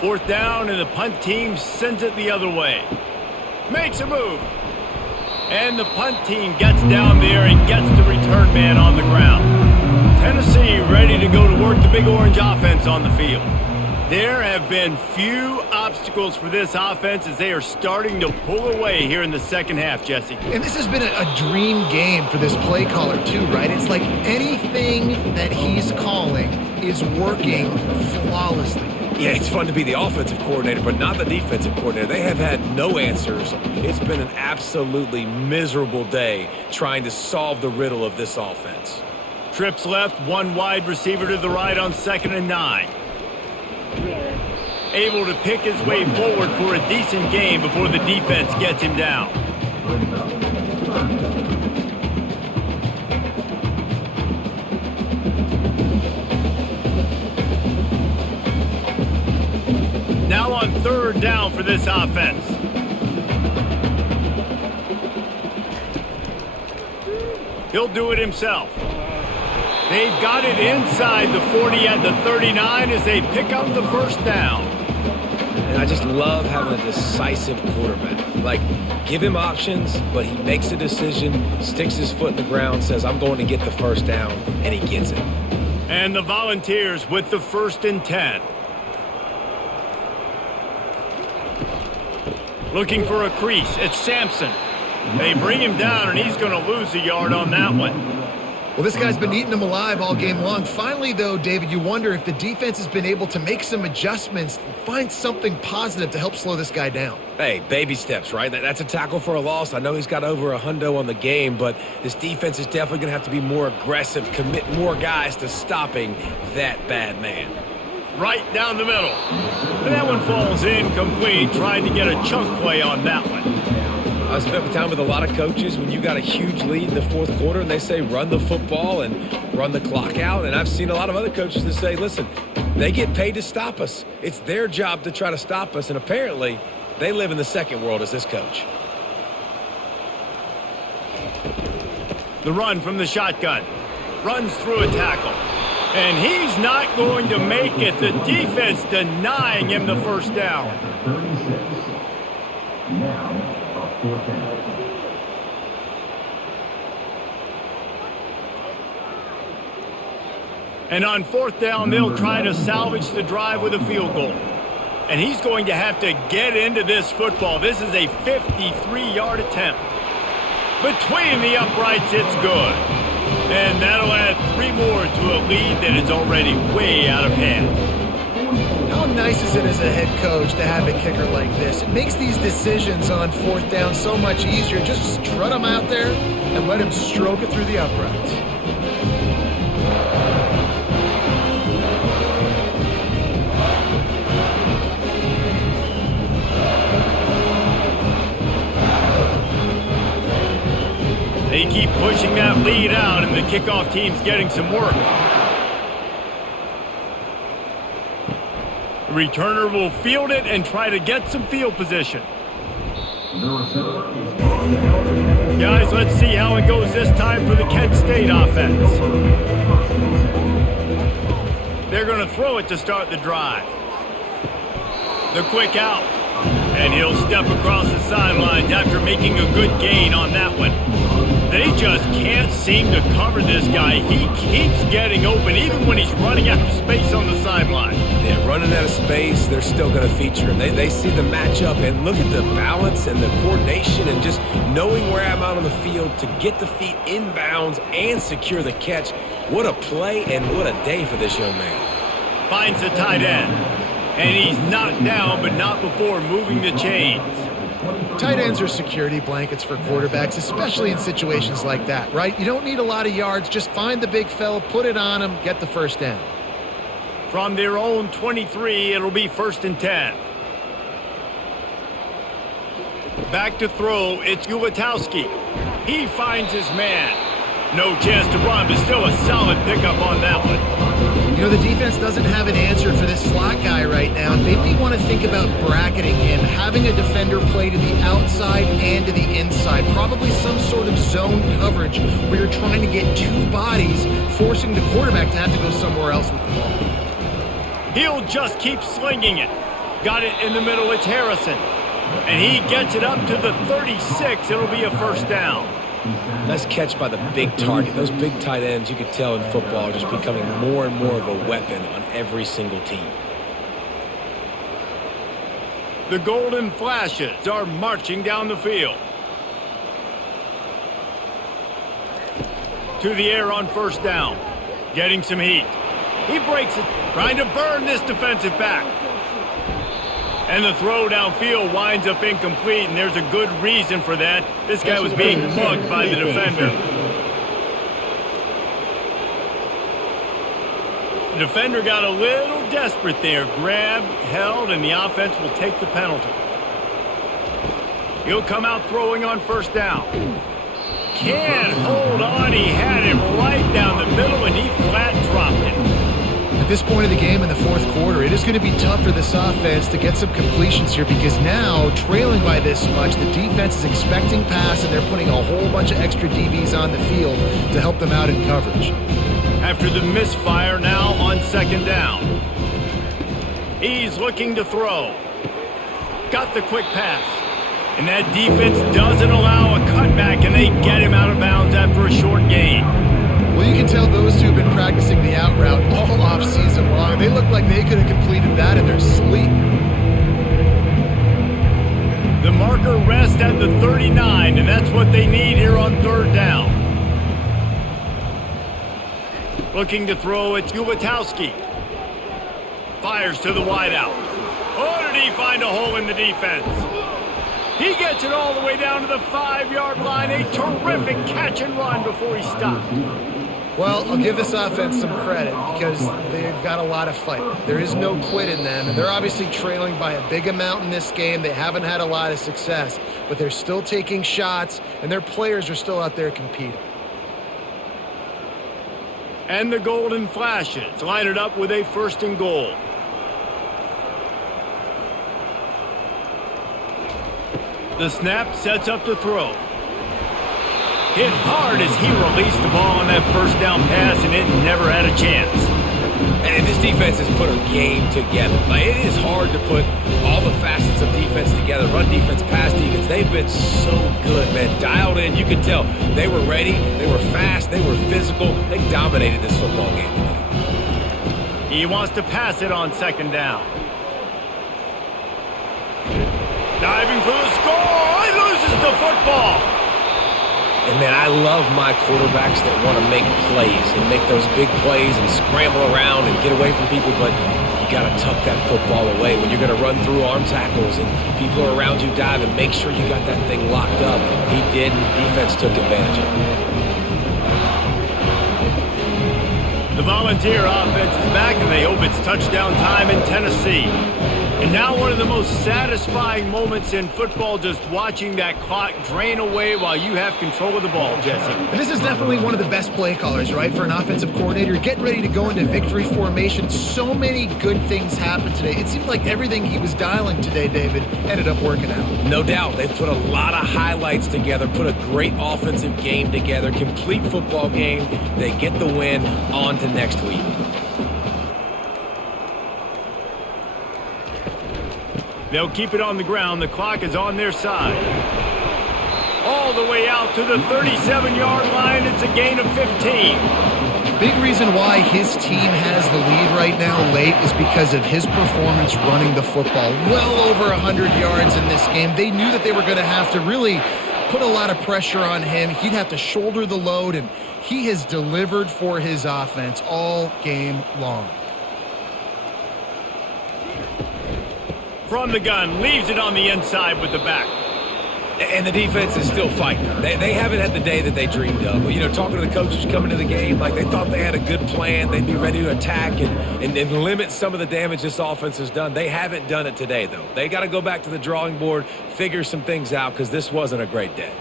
Fourth down, and the punt team sends it the other way. Makes a move. And the punt team gets down there and gets the return man on the ground. Tennessee ready to go to work the Big Orange offense on the field. There have been few obstacles for this offense as they are starting to pull away here in the second half, Jesse. And this has been a dream game for this play caller too, right? It's like anything that he's calling is working flawlessly. Yeah, it's fun to be the offensive coordinator, but not the defensive coordinator. They have had no answers. It's been an absolutely miserable day trying to solve the riddle of this offense. Trips left, one wide receiver to the right on 2nd and 9. Able to pick his way forward for a decent game before the defense gets him down. Now on 3rd down for this offense. He'll do it himself. They've got it inside the 40 at the 39 as they pick up the first down. And I just love having a decisive quarterback. Like, give him options, but he makes a decision, sticks his foot in the ground, says, I'm going to get the first down, and he gets it. And the Volunteers with the 1st and 10. Looking for a crease. It's Sampson. They bring him down, and he's going to lose a yard on that one. Well, this guy's been eating them alive all game long. Finally, though, David, you wonder if the defense has been able to make some adjustments, find something positive to help slow this guy down. Hey, baby steps, right? That's a tackle for a loss. I know he's got over a hundo on the game, but this defense is definitely going to have to be more aggressive, commit more guys to stopping that bad man. Right down the middle. And that one falls incomplete, trying to get a chunk play on that one. I spent time with a lot of coaches when you got a huge lead in the fourth quarter and they say run the football and run the clock out. And I've seen a lot of other coaches that say, listen, they get paid to stop us. It's their job to try to stop us. And apparently they live in the second world as this coach. The run from the shotgun. Runs through a tackle. And he's not going to make it. The defense denying him the first down. Now, a fourth down. And on fourth down, they'll try to salvage the drive with a field goal. And he's going to have to get into this football. This is a 53-yard attempt. Between the uprights, it's good. And that'll add 3 more to a lead that is already way out of hand. How nice is it as a head coach to have a kicker like this? It makes these decisions on fourth down so much easier. Just strut him out there and let him stroke it through the uprights. They keep pushing that lead out, and the kickoff team's getting some work. The returner will field it and try to get some field position. Guys, let's see how it goes this time for the Kent State offense. They're going to throw it to start the drive. The quick out. And he'll step across the sidelines after making a good gain on that one. They just can't seem to cover this guy. He keeps getting open even when he's running out of space on the sideline. Yeah, running out of space, they're still going to feature him. They see the matchup, and look at the balance and the coordination and just knowing where I'm out on the field to get the feet inbounds and secure the catch. What a play and what a day for this young man. Finds the tight end. And he's knocked down, but not before moving the chains. Tight ends are security blankets for quarterbacks, especially in situations like that, right? You don't need a lot of yards. Just find the big fella, put it on him, get the first down. From their own 23, it'll be 1st and 10. Back to throw, it's Ulatowski. He finds his man. No chance to run, but still a solid pickup on that one. You know, the defense doesn't have an answer for this slot guy right now. They may want to think about bracketing him, having a defender play to the outside and to the inside. Probably some sort of zone coverage where you're trying to get 2 bodies, forcing the quarterback to have to go somewhere else with the ball. He'll just keep slinging it. Got it in the middle, it's Harrison. And he gets it up to the 36. It'll be a 1st down. Nice catch by the big target. Those big tight ends, you could tell in football, are just becoming more and more of a weapon on every single team. The Golden Flashes are marching down the field. To the air on 1st down. Getting some heat. He breaks it, trying to burn this defensive back. And the throw downfield winds up incomplete, and there's a good reason for that. This guy was being mugged by the defender. The defender got a little desperate there. Grabbed, held, and the offense will take the penalty. He'll come out throwing on 1st down. Can't hold on. He had him right down the middle, and he flat dropped it. At this point of the game in the 4th quarter, it is going to be tough for this offense to get some completions here because now, trailing by this much, the defense is expecting pass and they're putting a whole bunch of extra DBs on the field to help them out in coverage. After the misfire, now on 2nd down. He's looking to throw. Got the quick pass. And that defense doesn't allow a cutback, and they get him out of bounds after a short gain. Well, you can tell those two have been practicing the out route all off season long. They look like they could have completed that in their sleep. The marker rests at the 39, and that's what they need here on 3rd down. Looking to throw, it's Ulatowski. Fires to the wideout. Oh, did he find a hole in the defense? He gets it all the way down to the 5-yard line. A terrific catch and run before he stopped. Well, I'll give this offense some credit because they've got a lot of fight. There is no quit in them, and they're obviously trailing by a big amount in this game. They haven't had a lot of success, but they're still taking shots, and their players are still out there competing. And the Golden Flashes line it up with a 1st and goal. The snap sets up the throw. Hit hard as he released the ball on that 1st down pass, and it never had a chance. And this defense has put a game together. Like, it is hard to put all the facets of defense together. Run defense, pass defense. They've been so good, man. Dialed in. You can tell they were ready. They were fast. They were physical. They dominated this football game today. He wants to pass it on second down. Diving for the score. He loses the football. And, man, I love my quarterbacks that want to make plays and make those big plays and scramble around and get away from people, but you got to tuck that football away when you're going to run through arm tackles and people are around you diving. Make sure you got that thing locked up. He did, and defense took advantage of it. The Volunteer offense is back, and they hope it's touchdown time in Tennessee. And now one of the most satisfying moments in football, just watching that clock drain away while you have control of the ball, Jesse. And this is definitely one of the best play callers, right, for an offensive coordinator. Getting ready to go into victory formation. So many good things happened today. It seemed like everything he was dialing today, David, ended up working out. No doubt. They've put a lot of highlights together, put a great offensive game together, complete football game. They get the win. On to next week. They'll keep it on the ground. The clock is on their side. All the way out to the 37-yard line. It's a gain of 15. Big reason why his team has the lead right now late is because of his performance running the football. Well over 100 yards in this game. They knew that they were going to have to really put a lot of pressure on him. He'd have to shoulder the load, and he has delivered for his offense all game long. From the gun, leaves it on the inside with the back. And the defense is still fighting. They haven't had the day that they dreamed of. You know, talking to the coaches coming to the game, like they thought they had a good plan. They'd be ready to attack and limit some of the damage this offense has done. They haven't done it today, though. They got to go back to the drawing board, figure some things out, because this wasn't a great day.